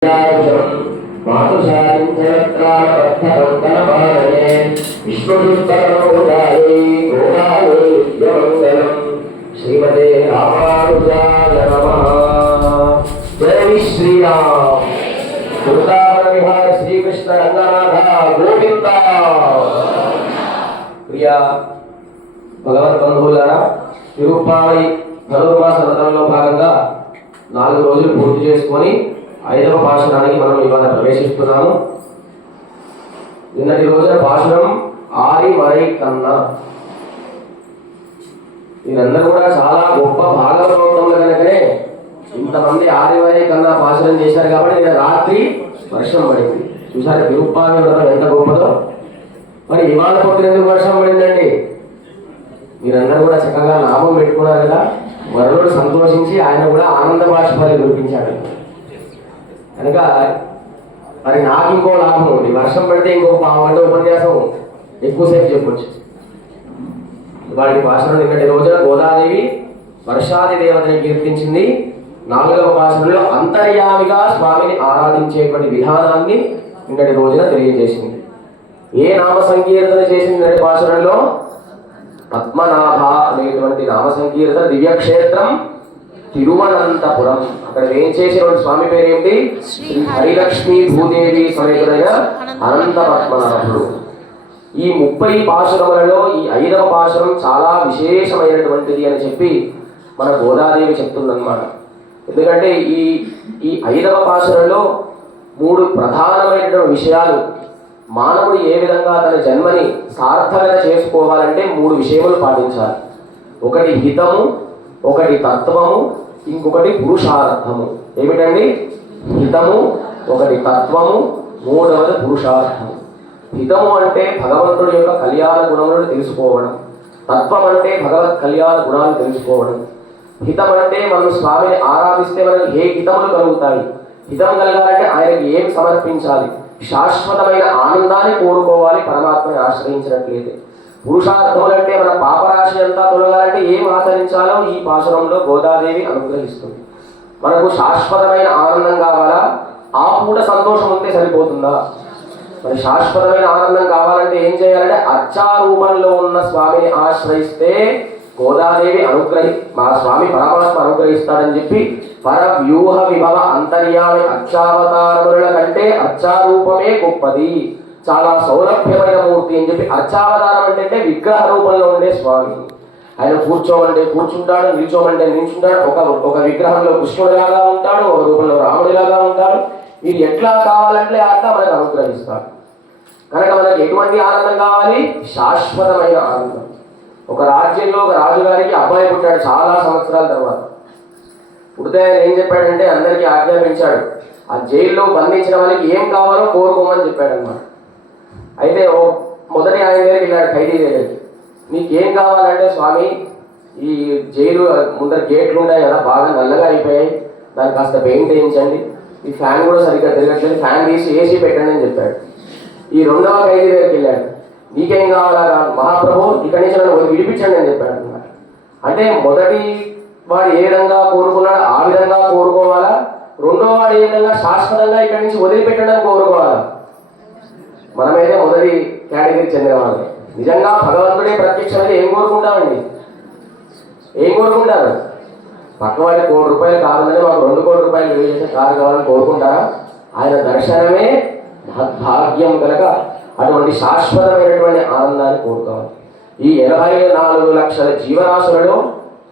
श्रीमते रामानुजाय नमः। जय श्री राम। वृंदावन विहार श्री कृष्ण रंगनाथ गोविंद। प्रिया भगवत बंधुవులారా, తిరుప్పావళి ధనుర్మాస వ్రతంలో భాగంగా 4 రోజులు పూర్తి చేసుకొని 5వ పాశురానికి మనం ఇవాళ ప్రవేశిస్తున్నాము. నిన్నటి రోజున పాశురం ఆరి మరై కన్నా. మీరందరూ కూడా చాలా గొప్ప భాగవతంలో కనుకనే ఇంతమంది ఆరి మరై కన్నా పాశురం చేశారు కాబట్టి నిన్న రాత్రి వర్షం పడింది. చూసారు తిరుప్పావళి వ్రతం ఎంత గొప్పదో. మరి ఇవాళ పొద్దున ఎందుకు వర్షం పడిందండి? మీరందరూ కూడా చక్కగా నామం పెట్టుకున్నారు కదా. వరుణుడు సంతోషించి ఆయన కూడా ఆనంద బాష్పాలు కురిపించాడు కనుక మరి నాకు ఇంకో లాభం ఉంది. వర్షం పడితే ఇంకొక 1/2 గంట ఉపన్యాసం ఎక్కువసేపు చెప్పొచ్చు. వాటి పాశురం నిన్నటి రోజున గోదాదేవి వర్షాది దేవతని కీర్తించింది. 4వ పాశురంలో అంతర్యామిగా స్వామిని ఆరాధించేటువంటి విధానాన్ని నిన్నటి రోజున తెలియజేసింది. ఏ నామ సంకీర్తన చేసింది నిన్నటి పాశురంలో? పద్మనాభ అనేటువంటి నామ సంకీర్తన. దివ్యక్షేత్రం తిరువనంతపురం. అక్కడ ఏం చేసినటువంటి స్వామి పేరు ఏమిటి? శ్రీ హరిలక్ష్మీ భూదేవి సమేతుడైన అనంత పద్మనాభుడు. ఈ 30 పాశురములలో ఈ 5వ పాశురం చాలా విశేషమైనటువంటిది అని చెప్పి మన గోదాదేవి చెప్తుందన్నమాట. ఎందుకంటే ఈ 5వ పాశురంలో 3 ప్రధానమైనటువంటి విషయాలు. మానవుడు ఏ విధంగా తన జన్మని సార్థకత చేసుకోవాలంటే 3 విషయములు పాటించాలి. ఒకటి హితము, ఒకటి తత్వము, ఇంకొకటి పురుషార్థము. ఏమిటండి? హితము, ఒకటి తత్వము, 3వది పురుషార్థము. హితము అంటే భగవంతుడి యొక్క కళ్యాణ గుణములను తెలుసుకోవడం. తత్వం అంటే భగవత్ కళ్యాణ గుణాలు తెలుసుకోవడం. హితం అంటే మనం స్వామిని ఆరాధిస్తే మనకి ఏ హితములు కలుగుతాయి. హితం కలగాలంటే ఆయనకి ఏం సమర్పించాలి? శాశ్వతమైన ఆనందాన్ని కోరుకోవాలి పరమాత్మని ఆశ్రయించినట్లయితే. పురుషార్థములంటే మన పాపరాశి అంతా తొలగాలంటే ఏం ఆచరించాలో ఈ పాశురంలో గోదాదేవి అనుగ్రహిస్తుంది. మనకు శాశ్వతమైన ఆనందం కావాలా? ఆ పూట సంతోషం ఉంటే సరిపోతుందా? మరి శాశ్వతమైన ఆనందం కావాలంటే ఏం చేయాలంటే అర్చారూపంలో ఉన్న స్వామిని ఆశ్రయిస్తే గోదాదేవి మా స్వామి పరమాత్మ అనుగ్రహిస్తాడని చెప్పి పరవ్యూహ విభవ అంతర్యామి అర్చావతారముల కంటే అర్చారూపమే గొప్పది, చాలా సౌలభ్యమైన మూర్తి అని చెప్పి. అర్చావతారం అంటే విగ్రహ రూపంలో ఉండే స్వామి. ఆయన కూర్చోమంటే కూర్చుంటాడు, నిల్చోమంటే నిల్చుంటాడు. ఒక విగ్రహంలో కృష్ణుడిలాగా ఉంటాడు, ఒక రూపంలో రాముడిలాగా ఉంటాడు. మీరు ఎట్లా కావాలంటే అట్లా మనకు అనుగ్రహిస్తాడు. కనుక మనకు ఎటువంటి ఆనందం కావాలి? శాశ్వతమైన ఆనందం. ఒక రాజ్యంలో ఒక రాజుగారికి అబ్బాయి పుట్టాడు చాలా సంవత్సరాల తర్వాత. పుడితే ఆయన ఏం చెప్పాడంటే అందరికీ ఆజ్ఞాపించాడు, ఆ జైల్లో బంధించిన వాళ్ళకి ఏం కావాలో కోరుకోమని చెప్పాడు అన్నమాట. అయితే మొదటి ఆయన దగ్గరికి వెళ్ళాడు, ఖైదీ దగ్గరికి. నీకేం కావాలంటే స్వామి ఈ జైలు ముందర గేట్లు ఉన్నాయి కదా, బాగా నల్లగా అయిపోయాయి, దాన్ని కాస్త పెయింట్ వేయించండి, ఈ ఫ్యాన్ కూడా సరిగ్గా తిరగట్లేదు, ఫ్యాన్ తీసి ఏసీ పెట్టండి అని చెప్పాడు. ఈ 2వ ఖైదీ దగ్గరికి వెళ్ళాడు. నీకేం కావాలా? మహాప్రభు ఇక్కడి నుంచి నన్ను విడిపించండి అని చెప్పాడు అన్నమాట. అంటే మొదటి వాడు ఏ విధంగా కోరుకున్నాడు ఆ విధంగా కోరుకోవాలా? 2వ వాడు ఏ విధంగా శాశ్వతంగా ఇక్కడి నుంచి వదిలిపెట్టడం కోరుకోవాలా? మనమైతే మొదటి కేటగిరీ చెందిన వాళ్ళే. నిజంగా భగవంతుడే ప్రత్యక్షమైతే ఏం కోరుకుంటామండి? ఏం కోరుకుంటారు? పక్క వాళ్ళకి ₹1 కోటి కారు ఉందని మాకు ₹2 కోట్ల విలువ చేసే కారు కావాలని కోరుకుంటారా? ఆయన దర్శనమే భాగ్యం కనుక అటువంటి శాశ్వతమైనటువంటి ఆనందాన్ని కోరుకోవాలి. ఈ 84 లక్షల జీవరాశులలో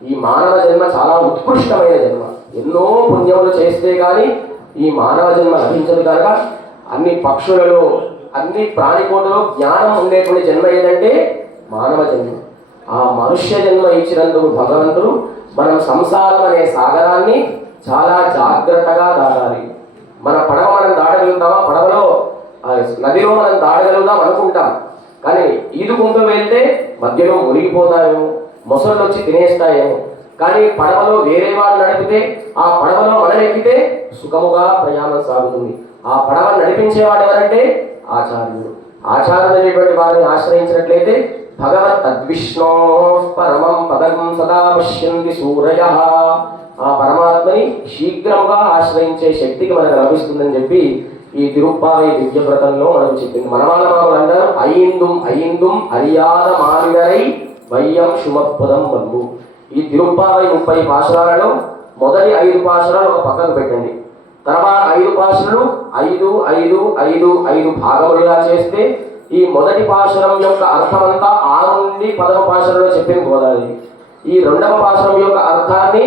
ఈ మానవ జన్మ చాలా ఉత్కృష్టమైన జన్మ. ఎన్నో పుణ్యములు చేస్తే కానీ ఈ మానవ జన్మ లభించదు కనుక అన్ని పక్షులలో అన్ని ప్రాణికోటులో జ్ఞానం ఉండేటువంటి జన్మ ఏదంటే మానవ జన్మ. ఆ మనుష్య జన్మ ఇచ్చినందుకు భగవంతుడు మనం సంసారం అనే సాగరాన్ని చాలా జాగ్రత్తగా దాటాలి. మన పడవ మనం దాటగలుగుతామా? పడవలో నదిలో మనం దాటగలుగుతాం అనుకుంటాం, కానీ ఈదుకుంటూ వెళ్తే మధ్యలో మునిగిపోతాయేమో, మొసళ్ళు వచ్చి తినేస్తాయేమో. కానీ పడవలో వేరే వాళ్ళు నడిపితే, ఆ పడవలో మనం ఎక్కితే సుఖముగా ప్రయాణం సాగుతుంది. ఆ పడవ నడిపించేవాడు ఎవరంటే ఆచార్యుడు. ఆచార్యుడు అనేటువంటి వారిని ఆశ్రయించినట్లయితే భగవత్ తద్విష్ణో పరమం పదం సదా పశ్యంతి సూరయః ఆ పరమాత్మని శీఘ్రంగా ఆశ్రయించే శక్తికి మనకు లభిస్తుందని చెప్పి ఈ తిరుప్పావై దివ్య వ్రతంలో మనకు చెప్పింది. మనవాళ్ళమాలు అంటారు ఐందుం అరియాద మానినరై వయ్యం శుమత్పదం వల్లు. ఈ తిరుప్పావై 30 పాశురాలలో మొదటి 5 పాశురాలు ఒక పక్కకు పెట్టండి. తర్వాత 5 పాశురాలు 5 భాగములుగా చేస్తే ఈ మొదటి పాశురం యొక్క అర్థమంతా 6 నుండి 10వ పాశురంలో చెప్పింది గోదావరి. ఈ 2వ పాశురం యొక్క అర్థాన్ని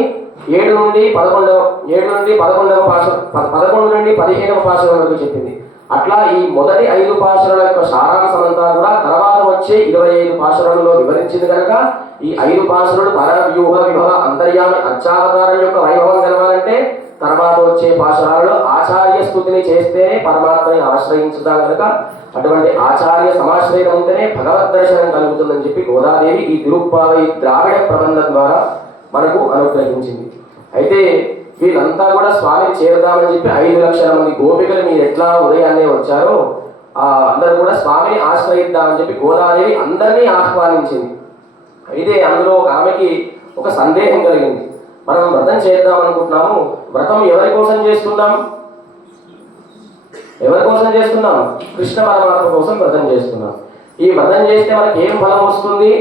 7 నుండి 11వ పాశురం 11 నుండి 15వ పాశురం వరకు చెప్పింది. అట్లా ఈ మొదటి 5 పాశురాల యొక్క సారాంశమంతా కూడా తర్వాత వచ్చే 25 పాశురాలలో వివరించింది కనుక ఈ 5 పాశురాలు పర వ్యూహ విభవ అంతర్యామి అర్చావతారం యొక్క వైభవం కలవాలంటే తర్వాత వచ్చే పాశురాలలో ఆచార్య స్తుతిని చేస్తేనే పరమాత్మని ఆశ్రయించుతాం కనుక అటువంటి ఆచార్య సమాశ్రయం ఉంటేనే భగవద్ దర్శనం కలుగుతుందని చెప్పి గోదాదేవి ఈ తిరుప్పావై ద్రావిడ ప్రబంధం ద్వారా మనకు అనుగ్రహించింది. అయితే వీళ్ళంతా కూడా స్వామిని చేరుదామని చెప్పి 5 లక్షల మంది గోపికలు మీరు ఎట్లా ఉదయాన్నే వచ్చారో అందరూ కూడా స్వామిని ఆశ్రయిద్దామని చెప్పి గోదాదేవి అందరినీ ఆహ్వానించింది. అయితే అందులో ఒక ఆమెకి ఒక సందేహం కలిగింది. మనం వ్రతం చేద్దాం అనుకుంటున్నాము, వ్రతం ఎవరి కోసం చేస్తున్నాం? కృష్ణ పరమాత్మ కోసం వ్రతం చేస్తున్నాం. ఈ వ్రతం చేస్తే మనకి ఏం ఫలం వస్తుంది?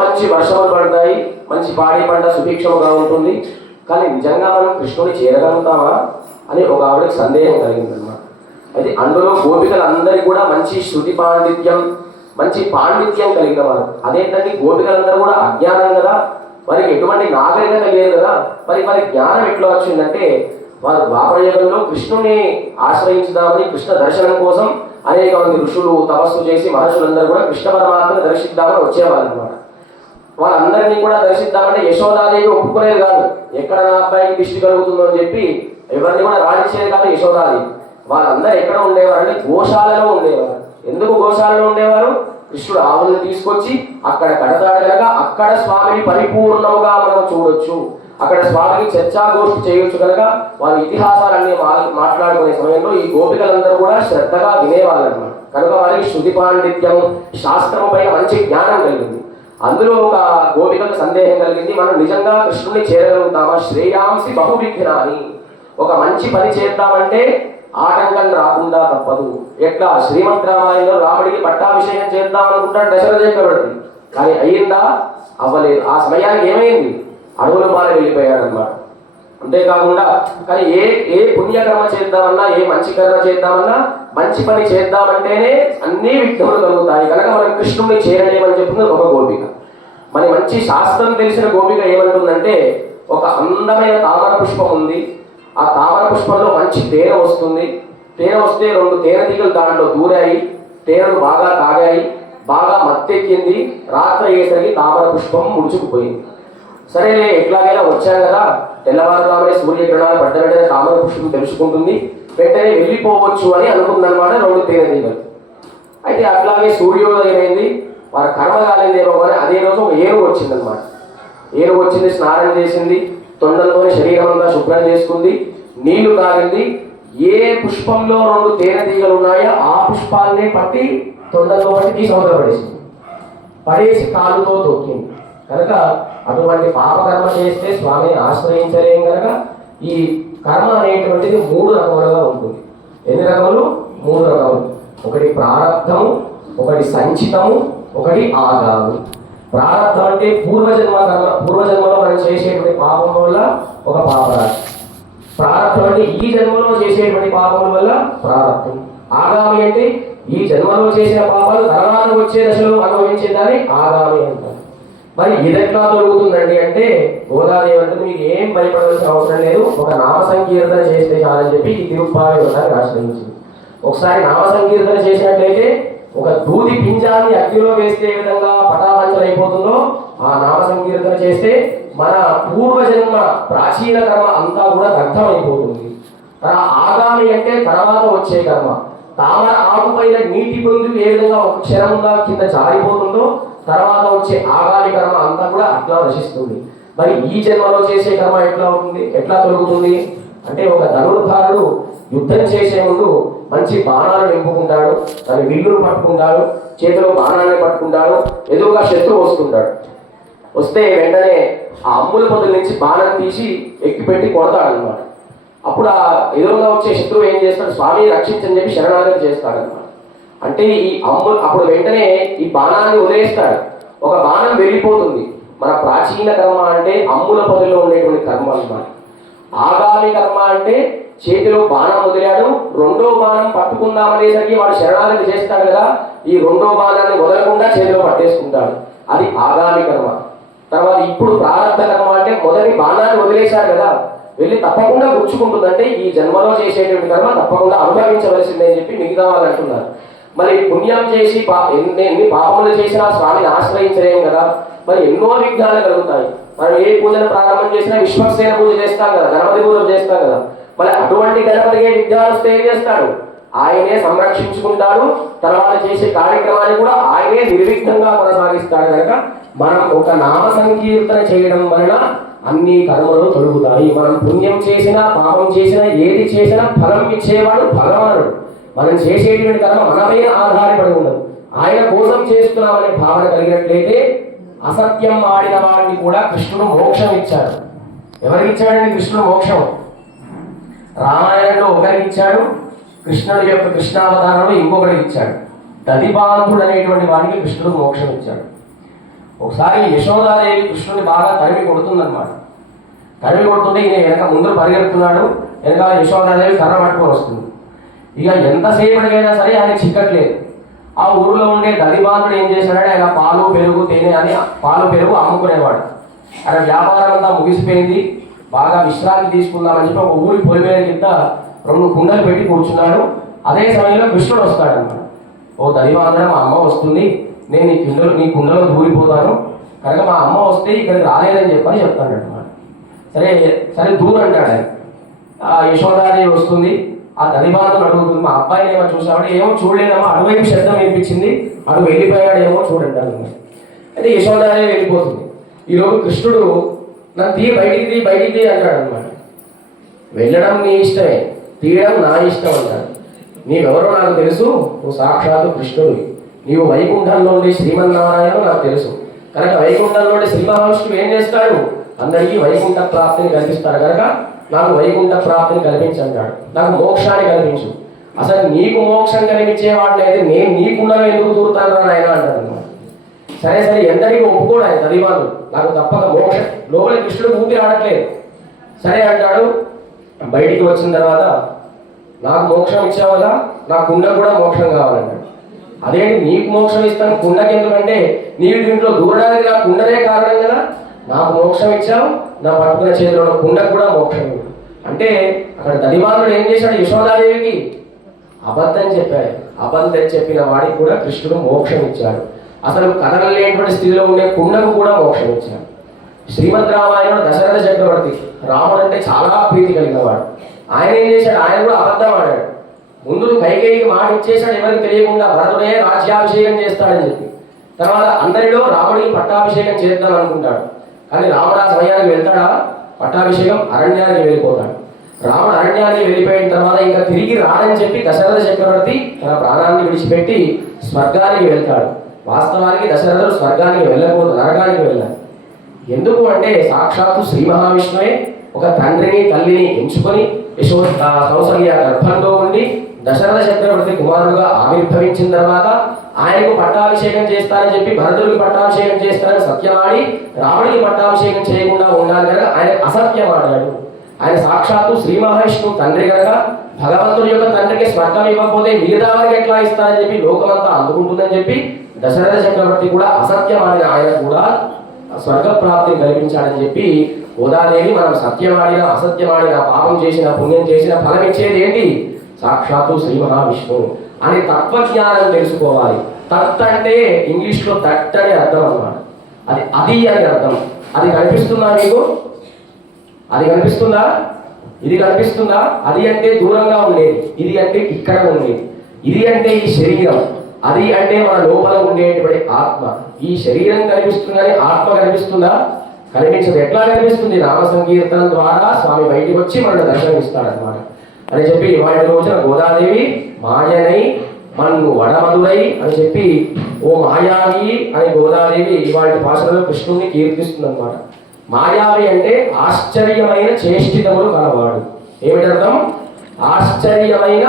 మంచి వర్షములు పడతాయి, మంచి పాడి పంట సుభిక్షముగా ఉంటుంది. కానీ నిజంగా మనం కృష్ణుని చేరగలుగుతామా అని ఒక ఆవిడకి సందేహం కలిగిందన్నమాట. అయితే అందులో గోపికలందరికీ కూడా మంచి శృతి పాండిత్యం, మంచి పాండిత్యం కలిగిన వారు. అదేంటంటే గోపికలందరూ కూడా అజ్ఞానం కదా, వారికి ఎటువంటి నాగరికత లేదు కదా, మరి జ్ఞానం ఎట్లా వచ్చిందంటే వారు ద్వాపరయుగంలో కృష్ణుని ఆశ్రయించుదామని కృష్ణ దర్శనం కోసం అనేక మంది ఋషులు తపస్సు చేసి మహర్షులందరూ కూడా కృష్ణ పరమాత్మని దర్శిద్దామని వచ్చేవాళ్ళు అనమాట. వాళ్ళందరినీ కూడా దర్శిద్దామంటే యశోదాదేవి ఒప్పుకునేది కాదు. ఎక్కడ నా అబ్బాయికి దిష్టి కలుగుతుందో అని చెప్పి ఎవరిని కూడా రాజించేది కాదు యశోదాదేవి. వాళ్ళందరూ ఎక్కడ ఉండేవారంటే గోశాలలో ఉండేవారు. ఎందుకు గోశాలలో ఉండేవారు? కృష్ణుడు ఆవులను తీసుకొచ్చి అక్కడ కడతాడు కనుక అక్కడ స్వామిని పరిపూర్ణంగా మనం చూడొచ్చు, అక్కడ స్వామికి చర్చాగోష్ఠి చేయొచ్చు కనుక వారి ఇతిహాసాలన్నీ మాట్లాడుకునే సమయంలో ఈ గోపికలందరూ కూడా శ్రద్ధగా వినేవాళ్ళు అన్నమాట. కనుక వారికి శృతి పాండిత్యం, శాస్త్రం పైన మంచి జ్ఞానం కలిగింది. అందులో ఒక గోపికకు సందేహం కలిగింది, మనం నిజంగా కృష్ణుని చేరగలుగుతామా? శ్రేయాంసి బహువిఘ్నాని, ఒక మంచి పని చేద్దామంటే ఆటంకం రాకుండా తప్పదు. ఎట్లా? శ్రీమద్ రామాయణంలో రాముడికి పట్టాభిషేకం చేద్దామనుకుంటాడు దశరథ చక్రవర్తి, కానీ అయ్యిందా? అవ్వలేదు. ఆ సమయానికి ఏమైంది? అడవుల పాలు వెళ్ళిపోయాడు అన్నమాట. అంతేకాకుండా కానీ ఏ పుణ్యకర్మ చేద్దామన్నా, ఏ మంచి కర్మ చేద్దామన్నా, మంచి పని చేద్దామంటేనే అన్ని విఘ్నములు కలుగుతాయి కనుక మనం కృష్ణుడిని చేరలేమని చెప్తుంది ఒక గోపిక. మరి మంచి శాస్త్రం తెలిసిన గోపిక ఏమంటుందంటే, ఒక అందమైన తామర పుష్పం ఉంది, ఆ తామర పుష్పంలో మంచి తేనె వస్తుంది, తేనె వస్తే 2 తేనెటీగలు దాంట్లో దూరాయి, తేనెలు బాగా తాగాయి, బాగా మత్తెక్కింది, రాత్రి అయ్యేసరికి తామర పుష్పం ముడుచుకుపోయింది. సరే ఎట్లాగైనా వచ్చాం కదా, తెల్లవారుజామునే సూర్యకిరణాలు పడ్డ వెంటనే తామర పుష్పం తెలుసుకుంటుంది, వెంటనే వెళ్ళిపోవచ్చు అని అనుకుందన్నమాట 2 తేనెటీగలు. అయితే అట్లాగే సూర్యోదయం అయింది, వారి కర్మ కాలేదేమో కానీ అదే రోజు ఒక ఏనుగు వచ్చిందనమాట. ఏనుగు వచ్చింది, స్నానం చేసింది, తొండలతోనే శరీరం అంతా శుభ్రం చేసుకుంది, నీళ్లు తాగింది. ఏ పుష్పంలో 2 తేనెటీగలు ఉన్నాయో ఆ పుష్పాలనే పట్టి తొండలతో పట్టి తీసి పడేసి కాలుతో తొక్కింది. కనుక అటువంటి పాపకర్మ చేస్తే స్వామిని ఆశ్రయించలేం కనుక ఈ కర్మ అనేటువంటిది 3 రకములుగా ఉంటుంది. ఎన్ని రకములు? 3 రకములు. ఒకటి ప్రారబ్ధము, ఒకటి సంచితము, ఒకటి ఆగాము. ప్రారబ్ధం అంటే పూర్వజన్మలో మనం చేసేటువంటి పాపం వల్ల ఒక పాపరాశి. ప్రారబ్ధం అంటే ఈ జన్మలో చేసేటువంటి పాపముల వల్ల ప్రారబ్ధం. ఆగామి అంటే ఈ జన్మలో చేసిన పాపాలు తర్వాత వచ్చే దశలో అనుభవించేదాన్ని ఆగామి అంటారు. మరి ఇది ఎట్లా దొరుకుతుందండి అంటే, గోదాదేవి అంటే మీకు ఏం భయపడాల్సిన అవసరం లేదు, ఒక నామ సంకీర్తన చేస్తే చాలని చెప్పి ఈ తిరుప్పావై వ్రతాన్ని ఆశ్రయించింది. ఒకసారి నామ సంకీర్తన చేసినట్లయితే ఒక దూది పింజాన్ని అగ్నిలో వేస్తే ఏ విధంగా పటాపంచలు అయిపోతుందో, ఆ నామ సంకీర్తన చేస్తే మన పూర్వజన్మ ప్రాచీన కర్మ అంతా కూడా దగ్ధం అయిపోతుంది. ఆగామి అంటే తర్వాత వచ్చే కర్మ. తామర ఆకుపైన నీటి పొందు ఏ విధంగా ఒక క్షణంగా కింద జారిపోతుందో తర్వాత వచ్చే ఆగామి కర్మ అంతా కూడా అట్లా నశిస్తుంది. మరి ఈ జన్మలో చేసే కర్మ ఎట్లా తొలుగుతుంది అంటే, ఒక ధనుర్ధారుడు యుద్ధం చేసే ముందు మంచి బాణాలు నింపుకుంటాడు, తన విల్లును పట్టుకుంటాడు, చేతిలో బాణాన్ని పట్టుకుంటాడు, ఎదురుగా శత్రువు వస్తుంటాడు. వస్తే వెంటనే ఆ అమ్ముల పొదల నుంచి బాణం తీసి ఎక్కిపెట్టి కొడతాడు అనమాట. అప్పుడు ఆ ఎదురుగా వచ్చే శత్రువు ఏం చేస్తాడు, స్వామి రక్షించని చెప్పి శరణాగతి చేస్తాడనమాట. అంటే ఈ అప్పుడు వెంటనే ఈ బాణాన్ని వదిలేస్తాడు. ఒక బాణం వెళ్ళిపోతుంది. మన ప్రాచీన కర్మ అంటే అమ్ముల పొదలో ఉండేటువంటి కర్మ అన్నమాట. ఆగామి కర్మ అంటే చేతిలో బాణం వదిలాడు, రెండో బాణం పట్టుకుందామనేసరికి వాడు శరణాగతి చేస్తాడు కదా, ఈ రెండో బాణాన్ని వదలకుండా చేతిలో పట్టేసుకుంటాడు. అది ఆగామి కర్మ. తర్వాత ఇప్పుడు ప్రారంభ కర్మ అంటే మొదటి బాణాన్ని వదిలేశాడు కదా, వెళ్ళి తప్పకుండా గుర్చుకుంటుందంటే ఈ జన్మలో చేసేటువంటి కర్మ తప్పకుండా అనుభవించవలసిందే అని చెప్పి మిగతా వాళ్ళు అంటున్నారు. మరి పుణ్యం చేసి ఎన్ని పాపములు చేసినా స్వామిని ఆశ్రయించలేం కదా, మరి ఎన్నో విఘ్నాలు కలుగుతాయి. మనం ఏ పూజను ప్రారంభం చేసినా విశ్వక్సేన పూజ చేస్తాం కదా, గణపతి పూజ చేస్తాం కదా, మరి అటువంటి గణపతికి విఘ్నాలు వస్తే ఏం చేస్తాడు, ఆయనే సంరక్షించుకుంటాడు. తర్వాత చేసే కార్యక్రమాన్ని కూడా ఆయనే నిర్విఘ్నంగా కొనసాగిస్తాడు. కనుక మనం ఒక నామ సంకీర్తన చేయడం వలన అన్ని కర్మలు తొలుగుతాయి. మనం పుణ్యం చేసినా పాపం చేసినా ఏది చేసినా ఫలం ఇచ్చేవాడు భగవానుడు. మనం చేసేటువంటి కర్మ మనపైన ఆధారపడి ఉండదు, ఆయన కోసం చేస్తున్నామనే భావన కలిగినట్లయితే అసత్యం ఆడిన వాడిని కూడా కృష్ణుడు మోక్షం ఇచ్చాడు. ఎవరికి ఇచ్చాడండి కృష్ణుడు మోక్షం? రామాయణంలో ఒకరికి ఇచ్చాడు, కృష్ణుడి యొక్క కృష్ణావతారంలో ఇంకొకరికి ఇచ్చాడు. దదిబాంధుడు అనేటువంటి వాడికి కృష్ణుడు మోక్షం ఇచ్చాడు. ఒకసారి యశోదాదేవి కృష్ణుడిని బాగా తరిమి కొడుతుందన్నమాట. తరిమి కొడుతుంటే ఈయన వెనక ముందు పరిగెడుతున్నాడు, వెనక యశోదాదేవి కర్ర పట్టుకొని వస్తుంది. ఇక ఎంతసేపటికైనా సరే ఆయన చిక్కట్లేదు. ఆ ఊరిలో ఉండే దదిబాంధుడు ఏం చేశాడంటే ఆయన పాలు పెరుగు తేనె అని పాలు పెరుగు అమ్ముకునేవాడు. ఆయన వ్యాపారం అంతా ముగిసిపోయింది, బాగా విశ్రాంతి తీసుకుందామని చెప్పి ఒక ఊరి పొలిమేర కింద 2 కుండలు పెట్టి కూర్చున్నాడు. అదే సమయంలో కృష్ణుడు వస్తాడన్నమాట. ఓ దదిబాంధుడు, మా అమ్మ వస్తుంది, నేను నీ కుండలో దూరిపోతాను కనుక మా అమ్మ వస్తే ఇక్కడికి రాలేదని చెప్పని చెప్తాడు అన్నమాట. సరే సరే దూరం అంటాడు ఆయన. యశోదాదేవి వస్తుంది, ఆ దదిబాంధుడు అడుగుతుంది, మా అబ్బాయిని ఏమో చూసామంటే ఏమో చూడలేదమ్మా, అటువైపు శబ్దం వినిపించింది, అటు వెళ్ళిపోయాడు ఏమో చూడండి అన్నమాట. అయితే యశోదాదేవి వెళ్ళిపోతుంది. ఈరోజు కృష్ణుడు నన్ను బయటికి తీ అంటాడు అనమాట. వెళ్ళడం నీ ఇష్టమే, తీయడం నా ఇష్టం అంటాడు. నీవెవరో నాకు తెలుసు, నువ్వు సాక్షాత్తు కృష్ణుడు, నీవు వైకుంఠంలో ఉండే శ్రీమన్నారాయణ నాకు తెలుసు. కనుక వైకుంఠంలో ఉండే శ్రీ మహావిష్ణువు ఏం చేస్తాడు, అందరికీ వైకుంఠ ప్రాప్తిని కల్పిస్తాడు. కనుక నాకు వైకుంఠ ప్రాప్తిని కల్పించంటాడు, నాకు మోక్షాన్ని కల్పించు. అసలు నీకు మోక్షం కల్పించేవాడిని అయితే నేను నీకుండా ఎందుకు దూరుతాను అని ఆయన అంటాడు అన్నమాట. సరే సరే ఎంతటికి ఒప్పుకోడు ఆయన దదివాడు, నాకు తప్పక మోక్షం. లోపల కృష్ణుడు ఊపిరి ఆడట్లేదు. సరే అంటాడు. బయటికి వచ్చిన తర్వాత నాకు మోక్షం ఇచ్చావు కదా, నా కుండ కూడా మోక్షం కావాలంటాడు. అదేంటి నీకు మోక్షం ఇస్తాను కుండకి ఎందుకంటే నీవు దీంట్లో దూరడానికి నా కుండనే కారణం కదా, నాకు మోక్షం ఇచ్చావు, నా పట్టుకున్న చేతిలో కుండకు కూడా మోక్షం అంటే అక్కడ దదివాదుడు ఏం చేశాడు, యశోదాదేవికి అబద్ధం చెప్పాడు. అబద్ధం చెప్పిన వాడికి కూడా కృష్ణుడు మోక్షం ఇచ్చాడు. అసలు కదలలేనటువంటి స్థితిలో ఉండే కుండకు కూడా మోక్షం ఇచ్చాడు. శ్రీమద్ రామాయణంలో దశరథ చక్రవర్తి రాముడు అంటే చాలా ప్రీతి కలిగిన వాడు. ఆయన ఏం చేశాడు, ఆయన కూడా అబద్ధం ఆడాడు. ముందు కైకేయికి మాట ఇచ్చేశాడు, ఎవరికి తెలియకుండా భరతుడే రాజ్యాభిషేకం చేస్తాడని చెప్పి. తర్వాత అందరిలో రాముడికి పట్టాభిషేకం చేద్దాం అనుకుంటాడు. కానీ రాముడు ఆ సమయానికి వెళ్తాడా, పట్టాభిషేకం అరణ్యానికి వెళ్ళిపోతాడు. రాముడు అరణ్యానికి వెళ్ళిపోయిన తర్వాత ఇంకా తిరిగి రాడని చెప్పి దశరథ చక్రవర్తి తన ప్రాణాన్ని విడిచిపెట్టి స్వర్గానికి వెళ్తాడు. వాస్తవానికి దశరథుడు స్వర్గానికి వెళ్ళకూడదు, నరకానికి వెళ్ళాలి. ఎందుకు అంటే సాక్షాత్తు శ్రీ మహావిష్ణువే ఒక తండ్రిని తల్లిని ఎంచుకొని కౌసల్య గర్భంలో ఉండి దశరథ చక్రవర్తి కుమారుడుగా ఆవిర్భవించిన తర్వాత ఆయనకు పట్టాభిషేకం చేస్తానని చెప్పి భరతుడికి పట్టాభిషేకం చేస్తానని సత్యమాడి రాముడికి పట్టాభిషేకం చేయకుండా ఉండాలి కనుక ఆయన అసత్యం ఆడాడు. ఆయన సాక్షాత్తు శ్రీ మహావిష్ణువు తండ్రి కనుక భగవంతుడి యొక్క తండ్రికి స్వర్గం ఇవ్వకపోతే మిగతా వారికి ఎట్లా ఇస్తారని చెప్పి లోకమంతా అందుకుంటుందని చెప్పి దశరథ చక్రవర్తి కూడా అసత్యం ఆడిన ఆయన కూడా స్వర్గ ప్రాప్తిని కల్పించాడని చెప్పి గోదాదేవి మనం సత్యమాడిన అసత్యమాడిన పాపం చేసిన పుణ్యం చేసిన ఫలం ఇచ్చేది ఏంటి, సాక్షాత్తు శ్రీ మహావిష్ణువు అని తత్వజ్ఞానం తెలుసుకోవాలి. తత్ అంటే ఇంగ్లీష్లో తట్ అని అర్థం అన్నమాట. అది అని అర్థం. అది కనిపిస్తుందా మీకు? అది కనిపిస్తుందా? ఇది కనిపిస్తుందా? అది అంటే దూరంగా ఉండేది, ఇది అంటే ఇక్కడ ఉండేది. ఇది అంటే ఈ శరీరం, అది అంటే మన లోపల ఉండేటువంటి ఆత్మ. ఈ శరీరం కనిపిస్తుందని ఆత్మ కనిపిస్తుందా? కనిపించదు. ఎట్లా కనిపిస్తుంది? నామ సంకీర్తనం ద్వారా స్వామి బయటికి వచ్చి మనల్ని దర్శనమిస్తాడనమాట అని చెప్పి వాటి రోజున గోదాదేవి మాయనై మన్ను వడమధురై అని చెప్పి ఓ మాయావి అని గోదాదేవి ఇవాటి భాషలో కృష్ణుడిని కీర్తిస్తుంది అనమాట. మాయావి అంటే ఆశ్చర్యమైన చేష్టితములు కలవాడు. ఏమిటర్థం? ఆశ్చర్యమైన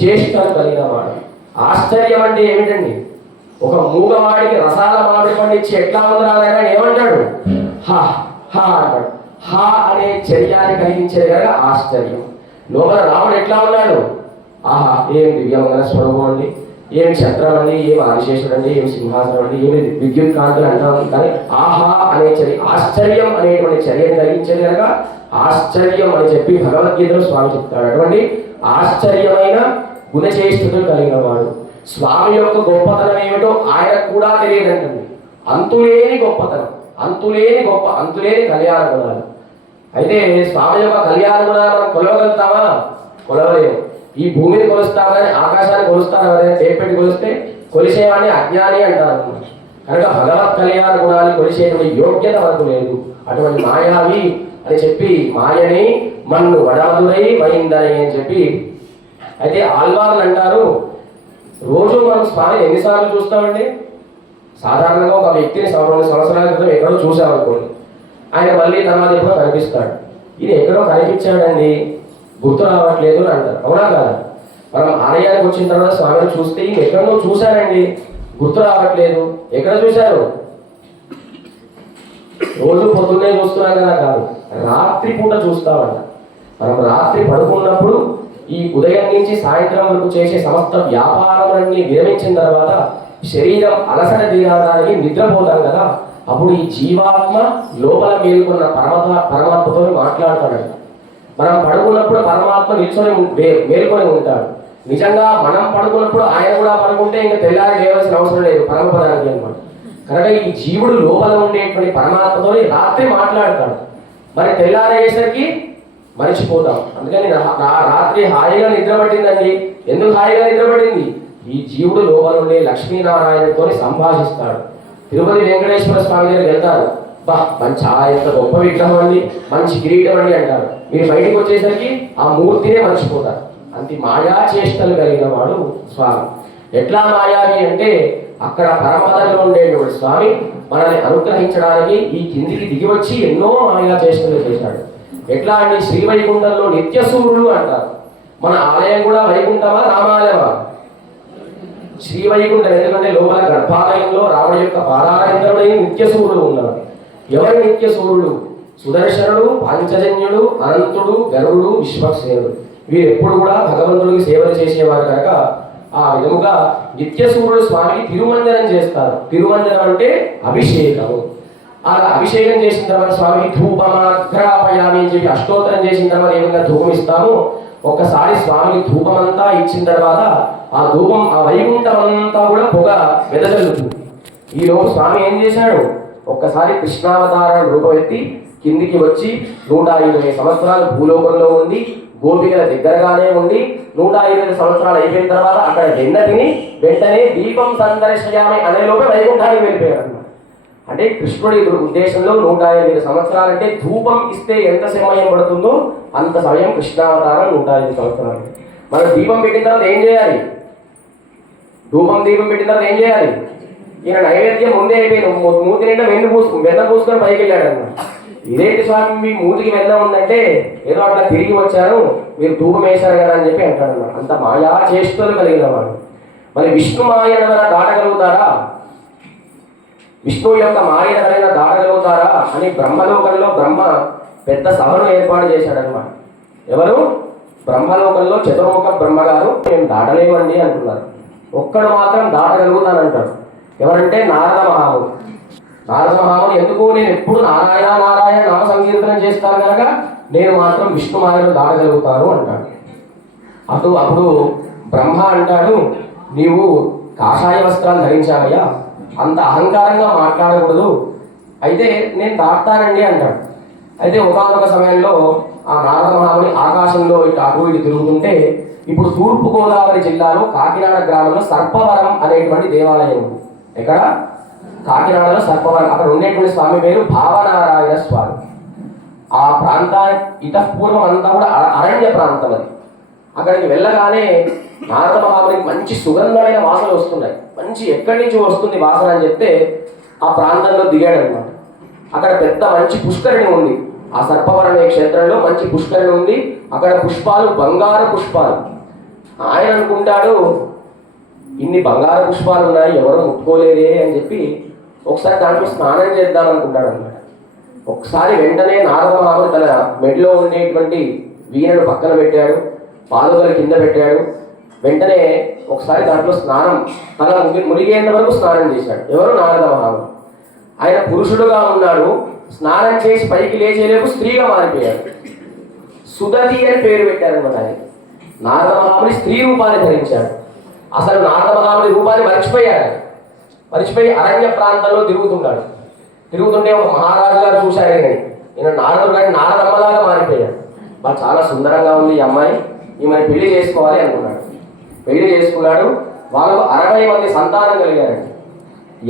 చేష్టలు కలిగిన వాడు. ఆశ్చర్యం అంటే ఏమిటండి? ఒక మూగవాడికి రసాల మామిడి పండించి ఎట్లా ఉండాలని ఏమంటాడు? హా హా అంటాడు. హా అనే చర్యాన్ని కలిగించేది కనుక ఆశ్చర్యం. లోపల రాముడు ఎట్లా ఉన్నాడు? ఆహా, ఏం దివ్యమంగళ స్వరూపం అండి, ఏం ఛత్రం అండి, ఏం ఆదిశేషుడు అండి, ఏం సింహాసనం అండి, ఏమి విద్యుత్ కాంతులు అంటాం. కానీ ఆహా అనే చర్య, ఆశ్చర్యం అనేటువంటి చర్యను కలిగించేది కనుక ఆశ్చర్యం అని చెప్పి భగవద్గీతలో స్వామి చెప్తాడు. అటువంటి ఆశ్చర్యమైన గుణచేష్టులు కలిగిన వాడు. స్వామి యొక్క గొప్పతనం ఏమిటో ఆయనకు కూడా తెలియదండి. అంతులేని గొప్పతనం, అంతులేని కళ్యాణ గుణాలు. అయితే స్వామి యొక్క కళ్యాణ గుణాలు మనం కొలవగలుగుతామా? కొలవలేము. ఈ భూమిని కొలుస్తాం కానీ ఆకాశాన్ని కొలుస్తాను ఎవరైనా చేపెట్టి కొలిస్తే కొలిసేవాడిని అజ్ఞాని అంటారు. కనుక భగవత్ కళ్యాణ గుణాన్ని కొలిసేటువంటి యోగ్యత మనకు లేదు. అటువంటి మాయావి అని చెప్పి మాయని మన్ను వడమదురై మైందని అని చెప్పి. అయితే ఆళ్వార్లు అంటారు, రోజు మనం స్వామిని ఎన్నిసార్లు చూస్తామండి? సాధారణంగా ఒక వ్యక్తిని 2 సంవత్సరాల క్రితం ఎక్కడో చూసామనుకోండి, ఆయన మళ్ళీ తర్వాత ఎప్పుడో కనిపిస్తాడు. ఇది ఎక్కడో కనిపించాడండి, గుర్తు రావట్లేదు అని అంటారు. అవునా కదా? మనం ఆలయానికి వచ్చిన తర్వాత స్వామిని చూస్తే ఇది ఎక్కడో చూశారండి, గుర్తు రావట్లేదు. ఎక్కడ చూశారు? రోజు పొద్దున్నే చూస్తున్నాం కదా కాదు, రాత్రి పూట చూస్తామంట. మనం రాత్రి పడుకున్నప్పుడు ఈ ఉదయం నుంచి సాయంత్రం వరకు చేసే సమస్త వ్యాపారాలన్నీ విరమించిన తర్వాత శరీరం అలసట తీరడానికి నిద్రపోతాం కదా, అప్పుడు ఈ జీవాత్మ లోపల మేల్కొన్న పరమాత్మతో మాట్లాడతాడు. మనం పడుకున్నప్పుడు పరమాత్మ మేల్కొని ఉంటాడు. నిజంగా మనం పడుకున్నప్పుడు ఆయన కూడా పడుకుంటే ఇంకా తెల్లారి లేవాల్సిన అవసరం లేదు పరమపదానికి అనమాట. కనుక ఈ జీవుడు లోపల ఉండేటువంటి పరమాత్మతో రాత్రి మాట్లాడతాడు. మరి తెల్లారయ్యేసరికి మరిచిపోతాం. అందుకని రాత్రి హాయిగా నిద్రపట్టిందండి. ఎందుకు హాయిగా నిద్రపట్టింది? ఈ జీవుడు లోపల ఉండే లక్ష్మీనారాయణతో సంభాషిస్తాడు. తిరుపతి వెంకటేశ్వర స్వామి దగ్గరికి వెళ్తారు. బా, మంచి ఎంత గొప్ప విగ్రహం అండి, మంచి కిరీటం అండి అంటారు. మీరు బయటకు వచ్చేసరికి ఆ మూర్తినే మర్చిపోతారు. అంత మాయా చేష్టలు కలిగిన వాడు స్వామి. ఎట్లా మాయావి అంటే అక్కడ పరమపదంలో ఉండేటువంటి స్వామి మనల్ని అనుగ్రహించడానికి ఈ కిందికి దిగి వచ్చి ఎన్నో మాయా చేష్టలు చేశాడు. ఎట్లా అంటే శ్రీవైకుంఠంలో నిత్యసూరులు అంటారు. మన ఆలయం కూడా వైకుంఠమా రామాలయమా? శ్రీవైకుంఠం. ఎందుకంటే లోపల గర్భాలయంలో రాముడి యొక్క పాదాలయంలో నిత్యసూరులు ఉన్నారు. ఎవరు నిత్యసూరులు? సుదర్శనుడు, పాంచజన్యుడు, అనంతుడు, గరుడు, విశ్వక్సేనుడు. వీరు ఎప్పుడు కూడా భగవంతుడికి సేవలు చేసేవారు కనుక ఆ విధముగా నిత్యసూరుడు స్వామికి తిరుమంజనం చేస్తారు. తిరుమంజనం అంటే అభిషేకము. అలా అభిషేకం చేసిన తర్వాత స్వామికి ధూపమాగ్రాపయామి అని చెప్పి అష్టోత్తరం చేసిన తర్వాత ఏ విధంగా ధూపం ఇస్తాము, ఒక్కసారి స్వామికి ధూపం అంతా ఇచ్చిన తర్వాత ఆ ధూపం ఆ వైకుంఠం అంతా కూడా పొగ వెదజల్లుతుంది. ఈ రోజు స్వామి ఏం చేశాడు? ఒక్కసారి కృష్ణావతార రూపం ఎత్తి కిందికి వచ్చి 120 సంవత్సరాలు భూలోకంలో ఉండి గోపికల దగ్గరగానే ఉండి 120 సంవత్సరాలు అయిపోయిన తర్వాత అక్కడ వెన్న తిని వెంటనే దీపం సందర్శయామి అనే లోపే వైకుంఠానికి వెళ్ళిపోయాడు. అంటే కృష్ణుడి ఉద్దేశంలో 120 సంవత్సరాలంటే ధూపం ఇస్తే ఎంత సమయం పడుతుందో అంత సమయం కృష్ణావతారం 120 సంవత్సరాలు. మనం దీపం పెట్టిన తర్వాత ఏం చేయాలి? దీపం పెట్టిన తర్వాత ఏం చేయాలి? ఈయన నైవేద్యం ముందే అయిపోయింది. మూతి నిండా వెన్న పూసుకొని పైకి వెళ్ళాడు అన్నమాట. ఇదేంటి స్వామి మీ మూతికి వెన్న ఉందంటే ఏదో అట్లా తిరిగి వచ్చారు, మీరు ధూపం వేశారు కదా అని చెప్పి అంటాడు అన్నమాట. అంత మాయా చేష్టలు కలిగిన వాడు. మరి విష్ణు మాయను దాటగలుగుతారా? విష్ణువు యొక్క మాయను ఎవరైనా దాటగలుగుతారా అని బ్రహ్మలోకంలో బ్రహ్మ పెద్ద సభను ఏర్పాటు చేశాడనమాట. ఎవరు? బ్రహ్మలోకంలో చతుర్ముఖ బ్రహ్మగారు మేము దాటలేమండి అంటున్నారు. ఒక్కడు మాత్రం దాటగలుగుతానంటాడు. ఎవరంటే నారద మహాముని. నారద మహాముని ఎందుకు? నేను ఎప్పుడు నారాయణ నారాయణ నామ సంకీర్తనం చేస్తాను కనుక నేను మాత్రం విష్ణు మాయను దాటగలుగుతాను అంటాడు. అప్పుడు బ్రహ్మ అంటాడు, నీవు కాషాయ వస్త్రాలు ధరించావయ్యా, అంత అహంకారంగా మాట్లాడకూడదు, అయితే నేను దాటుతానండి అంటాడు. అయితే ఒకానొక సమయంలో ఆ నారద మహాముని ఆకాశంలో ఇటు అటు ఇటు తిరుగుతుంటే ఇప్పుడు తూర్పుగోదావరి జిల్లాలో కాకినాడ గ్రామంలో సర్పవరం అనేటువంటి దేవాలయం ఉంది. ఎక్కడ? కాకినాడలో సర్పవరం. అక్కడ ఉండేటువంటి స్వామి పేరు భావనారాయణ స్వామి. ఆ ప్రాంతానికి ఇతపూర్వం అంతా కూడా అరణ్య ప్రాంతం అది. అక్కడికి వెళ్ళగానే నారద మహామునికి మంచి సుగంధమైన వాసనలు వస్తున్నాయి. మంచి ఎక్కడి నుంచి వస్తుంది వాసన అని చెప్తే ఆ ప్రాంతంలో దిగాడు అనమాట. అక్కడ పెద్ద మంచి పుష్కరిణి ఉంది. ఆ సర్పవరం అనే క్షేత్రంలో మంచి పుష్కరిణి ఉంది. అక్కడ పుష్పాలు బంగారు పుష్పాలు. ఆయన అనుకుంటాడు, ఇన్ని బంగారు పుష్పాలు ఉన్నాయి, ఎవరు ముట్టుకోలేదే అని చెప్పి ఒకసారి దాంట్లో స్నానం చేద్దాం అనుకుంటాడు అనమాట. ఒకసారి వెంటనే నారద మహాముని తన మెడలో ఉండేటువంటి వీణను పక్కన పెట్టాడు, పాదుకలు కింద పెట్టాడు. వెంటనే ఒకసారి దాంట్లో స్నానం, తన మునిగేంత వరకు స్నానం చేశాడు. ఎవరు? నారద మహాముని. ఆయన పురుషుడుగా ఉన్నాడు, స్నానం చేసి పైకి లేచేలేపు స్త్రీగా మారిపోయాడు. సుదతి అని పేరు పెట్టారనమాట. ఆయన నారద మహాముని స్త్రీ రూపాన్ని ధరించాడు. అసలు నారద మహాముని రూపాన్ని మర్చిపోయి అరణ్య ప్రాంతంలో తిరుగుతుంటే ఒక మహారాజు గారు చూశాడు. ఈయన నారదుడు కానీ నారదమ్మలాగా మారిపోయాడు. బాగా చాలా సుందరంగా ఉంది ఈ అమ్మాయి, ఈమెను పెళ్లి చేసుకోవాలి అనుకున్నాడు. పెళ్లి చేసుకున్నాడు. వాళ్ళకు 60 మంది సంతానం కలిగారండి.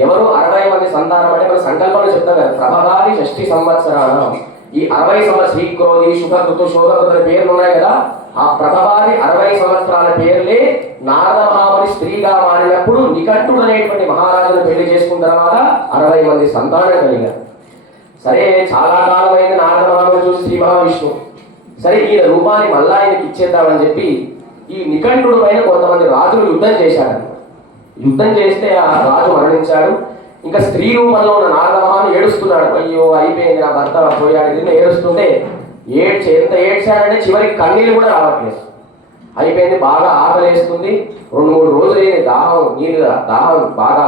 ఎవరు 60 మంది సంతానం అంటే మన సంకల్పంలో చెప్తాం కదా, ప్రభవాది 60 సంవత్సరాల. ఈ 60 సంవత్సరాలు శ్రీక్రోధి శుభకృతు శోభకృతుల పేర్లు ఉన్నాయి కదా, ఆ ప్రభవాది 60 సంవత్సరాల పేర్లే నారద మహాముని స్త్రీగా మారినప్పుడు నికట్టుడు అనేటువంటి మహారాజును పెళ్లి చేసుకున్న తర్వాత 60 మంది సంతానం కలిగారు. సరే, చాలా కాలమైంది నారద మహాముని చూసి శ్రీ మహావిష్ణువు, సరే ఈయన రూపాన్ని మళ్ళా ఆయనకి ఇచ్చేద్దామని చెప్పి ఈ నికంఠుడు పైన కొంతమంది రాజులు యుద్ధం చేశాడు. యుద్ధం చేస్తే ఆ రాజు మరణించాడు. ఇంకా స్త్రీ రూపంలో ఉన్న నారద మహాముని ఏడుస్తున్నాడు. అయ్యో అయిపోయింది, నా భర్త పోయాడు. ఇది ఏడుస్తుంటే ఎంత ఏడ్చాడంటే చివరికి కన్నీళ్ళు కూడా రావట్లేదు. అయిపోయింది, బాగా ఆకలేస్తుంది. 2-3 రోజులు దాహం బాగా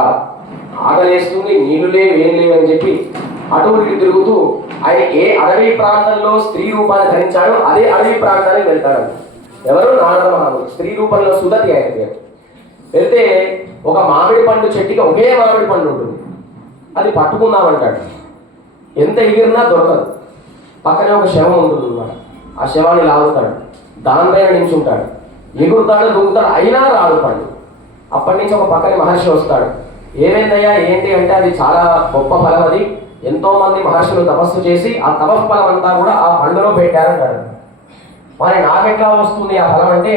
ఆకలేస్తుంది, నీళ్లు లేవు ఏం లేవు అని చెప్పి అటు ఇటు తిరుగుతూ ఆయన ఏ అడవి ప్రాంతంలో స్త్రీ రూపాన్ని ధరించాడో అదే అడవి ప్రాంతానికి వెళ్తాడు. ఎవరు? నారద మహాముని. స్త్రీ రూపంలో సుదతి ఆయన పేరు. వెళ్తే ఒక మామిడి పండు చెట్టుకి ఒకే మామిడి పండు ఉంటుంది, అది పట్టుకుందామంటాడు. ఎంత ఎగిరినా దొరకదు. పక్కనే ఒక శవం ఉంటుంది అన్నమాట. ఆ శవాన్ని లాగుతాడు, దానిపైన నించుంటాడు, ఎగురుతాడు, దూకుతాడు, అయినా రాదు పండు. అప్పటి నుంచి ఒక పక్కనే మహర్షి వస్తాడు. ఏమైందయ్యా ఏంటి అంటే, అది చాలా గొప్ప ఫలం, అది ఎంతో మంది మహర్షులు తపస్సు చేసి ఆ తపస్ఫలం అంతా కూడా ఆ పండులో పెట్టారంటాడు. మరి నాకెట్లా వస్తుంది ఆ ఫలం అంటే,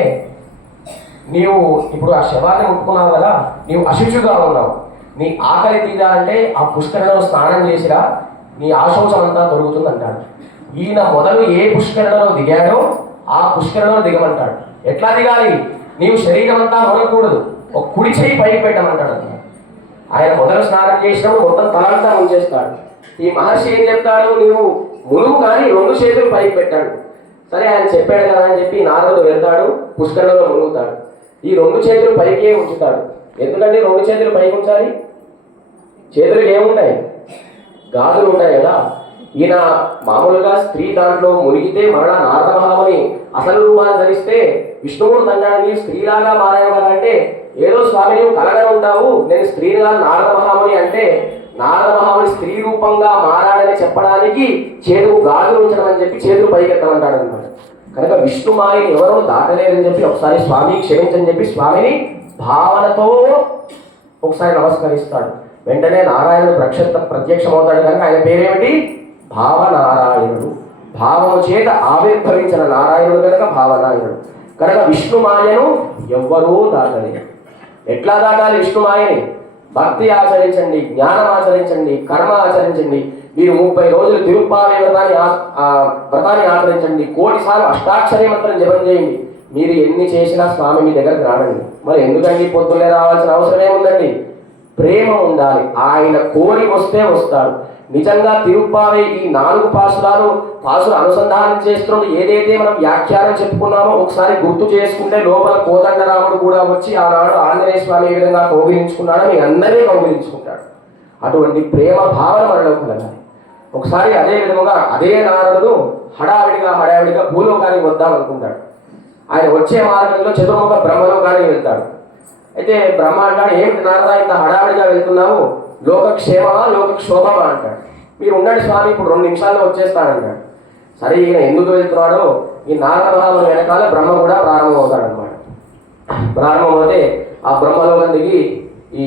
నీవు ఇప్పుడు ఆ శవాన్ని ముట్టుకున్నావు కదా, నీవు అశుచిగా ఉన్నావు, నీ ఆకలి తీరాలంటే ఆ పుష్కరణలో స్నానం చేసిరా, నీ ఆశోచం అంతా దొరుకుతుంది అంటాడు. ఈయన మొదలు ఏ పుష్కరణలో దిగాడో ఆ పుష్కరణలో దిగమంటాడు. ఎట్లా దిగాలి? నీవు శరీరం అంతా మునగకూడదు, ఒక కుడి చేయి పైకి పెట్టమంటాడు. ఆయన మొదలు స్నానం చేసినప్పుడు మొత్తం తలంతా ముంచేస్తాడు. ఈ మహర్షి ఏం చెప్తాడు, నీవు మునుగు కానీ 2 చేతులు పైకి పెట్టాడు. సరే, ఆయన చెప్పాడు కదా అని చెప్పి నారదుడు వెళ్తాడు, పుష్కరణలో మునుగుతాడు. ఈ 2 చేతులు పైకే ఉంచుతాడు. ఎందుకంటే 2 చేతులు పైకి ఉంచాలి, చేతులకు ఏముంటాయి? గాజులు ఉంటాయి కదా. ఈయన మామూలుగా స్త్రీ దాంట్లో మునిగితే మరణ నారద మహాముని అసలు రూపాన్ని ధరిస్తే విష్ణుమూర్తి అన్నాడు, స్త్రీలాగా మారావు కదా అంటే, ఏదో స్వామి నువ్వు కలగా ఉంటావు, నేను స్త్రీగా నారద మహాముని అంటే నారద మహాముని స్త్రీ రూపంగా మారాడని చెప్పడానికి చేతుకు గాజులు ఉంచడం అని చెప్పి చేతులు పైకెత్తమంటాడు అనమాట. కనుక విష్ణుమాయని ఎవరో దాటలేరని చెప్పి ఒకసారి స్వామి క్షమించని చెప్పి స్వామిని భావనతో ఒకసారి నమస్కరిస్తాడు. వెంటనే నారాయణుడు ప్రత్యక్షమవుతాడు. కనుక ఆయన పేరేమిటి? భావనారాయణుడు. భావము చేత ఆవిర్భవించిన నారాయణుడు కనుక భావనారాయణుడు. కనుక విష్ణుమాయను ఎవ్వరూ దాటలేదు. ఎట్లా దాటాలి విష్ణుమాయని? భక్తి ఆచరించండి, జ్ఞానం ఆచరించండి, కర్మ ఆచరించండి. మీరు 30 రోజులు తిరుప్పావే వ్రతాన్ని ఆచరించండి, 1,000,000 సార్లు అష్టాక్షరీ మంత్రం జపం చేయండి. మీరు ఎన్ని చేసినా స్వామి మీ దగ్గరకు రానండి. మరి ఎందుకండి పొద్దున్నే రావాల్సిన అవసరం ఏముందండి? ప్రేమ ఉండాలి. ఆయన కోరి వస్తే వస్తాడు. నిజంగా తిరుప్పావే ఈ 4 పాసులు అనుసంధానం చేస్తున్నప్పుడు ఏదైతే మనం వ్యాఖ్యానం చెప్పుకున్నామో ఒకసారి గుర్తు చేసుకుంటే లోపల కోదండరాముడు కూడా వచ్చి ఆనాడు ఆంజనేయ స్వామి ఏ విధంగా కౌగిలించుకున్నాడో మీ అందరినీ కౌగిలించుకుంటాడు. అటువంటి ప్రేమ భావన మనలో కలగాలి. ఒకసారి అదే విధముగా అదే నారదుడు హడావిడిగా భూలోకానికి వద్దాం అనుకుంటాడు. ఆయన వచ్చే మార్గంలో చతుర్ముఖ బ్రహ్మలోకానికి వెళ్తాడు. అయితే బ్రహ్మ అంటాడు, ఏమిటి నారద ఇంత హడావిడిగా వెళ్తున్నావు, లోకక్షేమమా లోకక్షోభమా అంటాడు. మీరు ఉండండి స్వామి, ఇప్పుడు 2 నిమిషాల్లో వచ్చేస్తాడంటాడు. సరే, ఈయన ఎందుకు వెళ్తున్నాడో ఈ నారద మహాముని వెనకాల బ్రహ్మ కూడా ప్రారంభమవుతాడనమాట. ప్రారంభమవుతే ఆ బ్రహ్మలోకం దిగి ఈ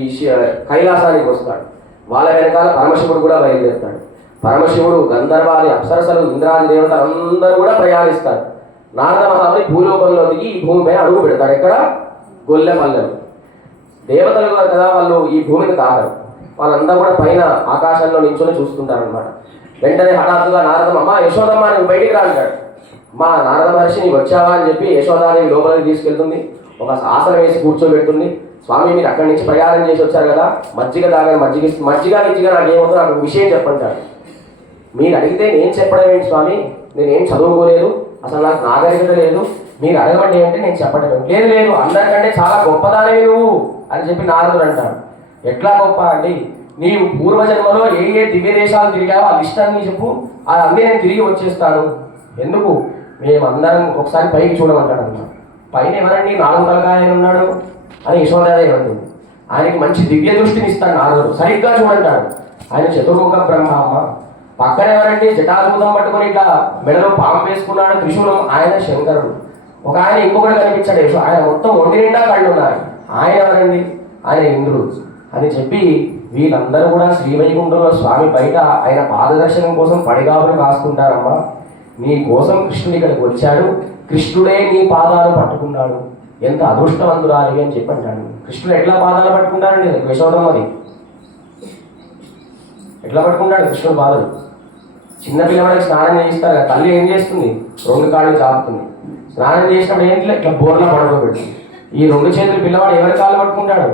కైలాసానికి వస్తాడు. వాళ్ళ వెనకాల పరమశివుడు కూడా బయలుదేరుతాడు. పరమశివుడు, గంధర్వాది, అప్సరసలు, ఇంద్రాది దేవతలు అందరూ కూడా ప్రయాణిస్తారు. నారద మహాముని భూలోకంలో దిగి ఈ భూమిపై అడుగు పెడతాడు. ఎక్కడ? గొల్లెపల్లెలు. దేవతలు కదా, వాళ్ళు ఈ భూమిని తాకరు. వాళ్ళందరూ కూడా పైన ఆకాశంలో నించుని చూస్తుంటారనమాట. వెంటనే హఠాత్తుగా నారదమ్మ, అమ్మ యశోదమ్మ నువ్వు బయటికి రా అంటాడు. మా నారద మహర్షి నీకు వచ్చావా అని చెప్పి యశోదాదేవి లోపలికి తీసుకెళ్తుంది. ఒక ఆసనం వేసి కూర్చోబెడుతుంది. స్వామి మీరు అక్కడి నుంచి ప్రయాణం చేసి వచ్చారు కదా, మజ్జిగ తాగని మజ్జిగ నాకేమవుతుందో నాకు విషయం చెప్పంటాడు. మీరు అడిగితే నేను చెప్పడం ఏంటి స్వామి, నేనేం చదువుకోలేదు, అసలు నాకు నాగరికత లేదు, మీరు అడగండి అంటే నేను చెప్పడం లేదు. లేదు అందరికంటే చాలా గొప్పదానివి నువ్వు అని చెప్పి నారదుడు అంటాడు. ఎట్లా గొప్ప అండి, నీవు పూర్వజన్మలో ఏ ఏ దివ్య దేశాలు తిరిగావో ఆ లిస్ట్ అన్ని చెప్పు, అన్నీ నేను తిరిగి వచ్చేస్తాను. ఎందుకు, మేమందరం ఒకసారి పైకి చూడమంటాడు అన్న. పైన ఎవరండి, 4 తలకాయలు ఉన్నాడు అని యశోదాదేవి అంటుంది. ఆయనకి మంచి దివ్య దృష్టిని ఇస్తాడు నారదుడు, సరిగ్గా చూడంటాడు. ఆయన చతుర్ముఖ బ్రహ్మ. పక్కన ఎవరండి, జటాజూతం పట్టుకొని ఇట్లా మెడలో పాము వేసుకున్నాడు త్రిశూలం, ఆయన శంకరుడు. ఒక ఆయన ఇంకొకటి కనిపించాడు, ఆయన మొత్తం ఒంటి నిండా కళ్ళు ఉన్నాయి, ఆయన ఎవరండి, ఆయన ఇంద్రుడు అని చెప్పి వీళ్ళందరూ కూడా శ్రీవైకుంఠంలో స్వామి బయట ఆయన పాదదర్శనం కోసం పడిగాపులు కాసుకుంటారమ్మా. నీ కోసం కృష్ణుడు ఇక్కడికి వచ్చాడు, కృష్ణుడే నీ పాదాలు పట్టుకున్నాడు, ఎంత అదృష్టవంతురాలి అని చెప్పి అంటాడు. కృష్ణుడు ఎట్లా పాదాలు పట్టుకుంటాడండి, యశోదమ్మది ఎట్లా పట్టుకుంటాడు కృష్ణుడు పాదాలు? చిన్న పిల్లవాడికి స్నానం చేయిస్తారు కదా, తల్లి ఏం చేస్తుంది, 2 కాళ్ళు చాపుతుంది. స్నానం చేసినప్పుడు ఏంటి, ఇట్లా బోర్లా పడుకోబెడుతుంది. ఈ 2 చేతులు పిల్లవాడు ఎవరి కాళ్ళు పట్టుకుంటాడు,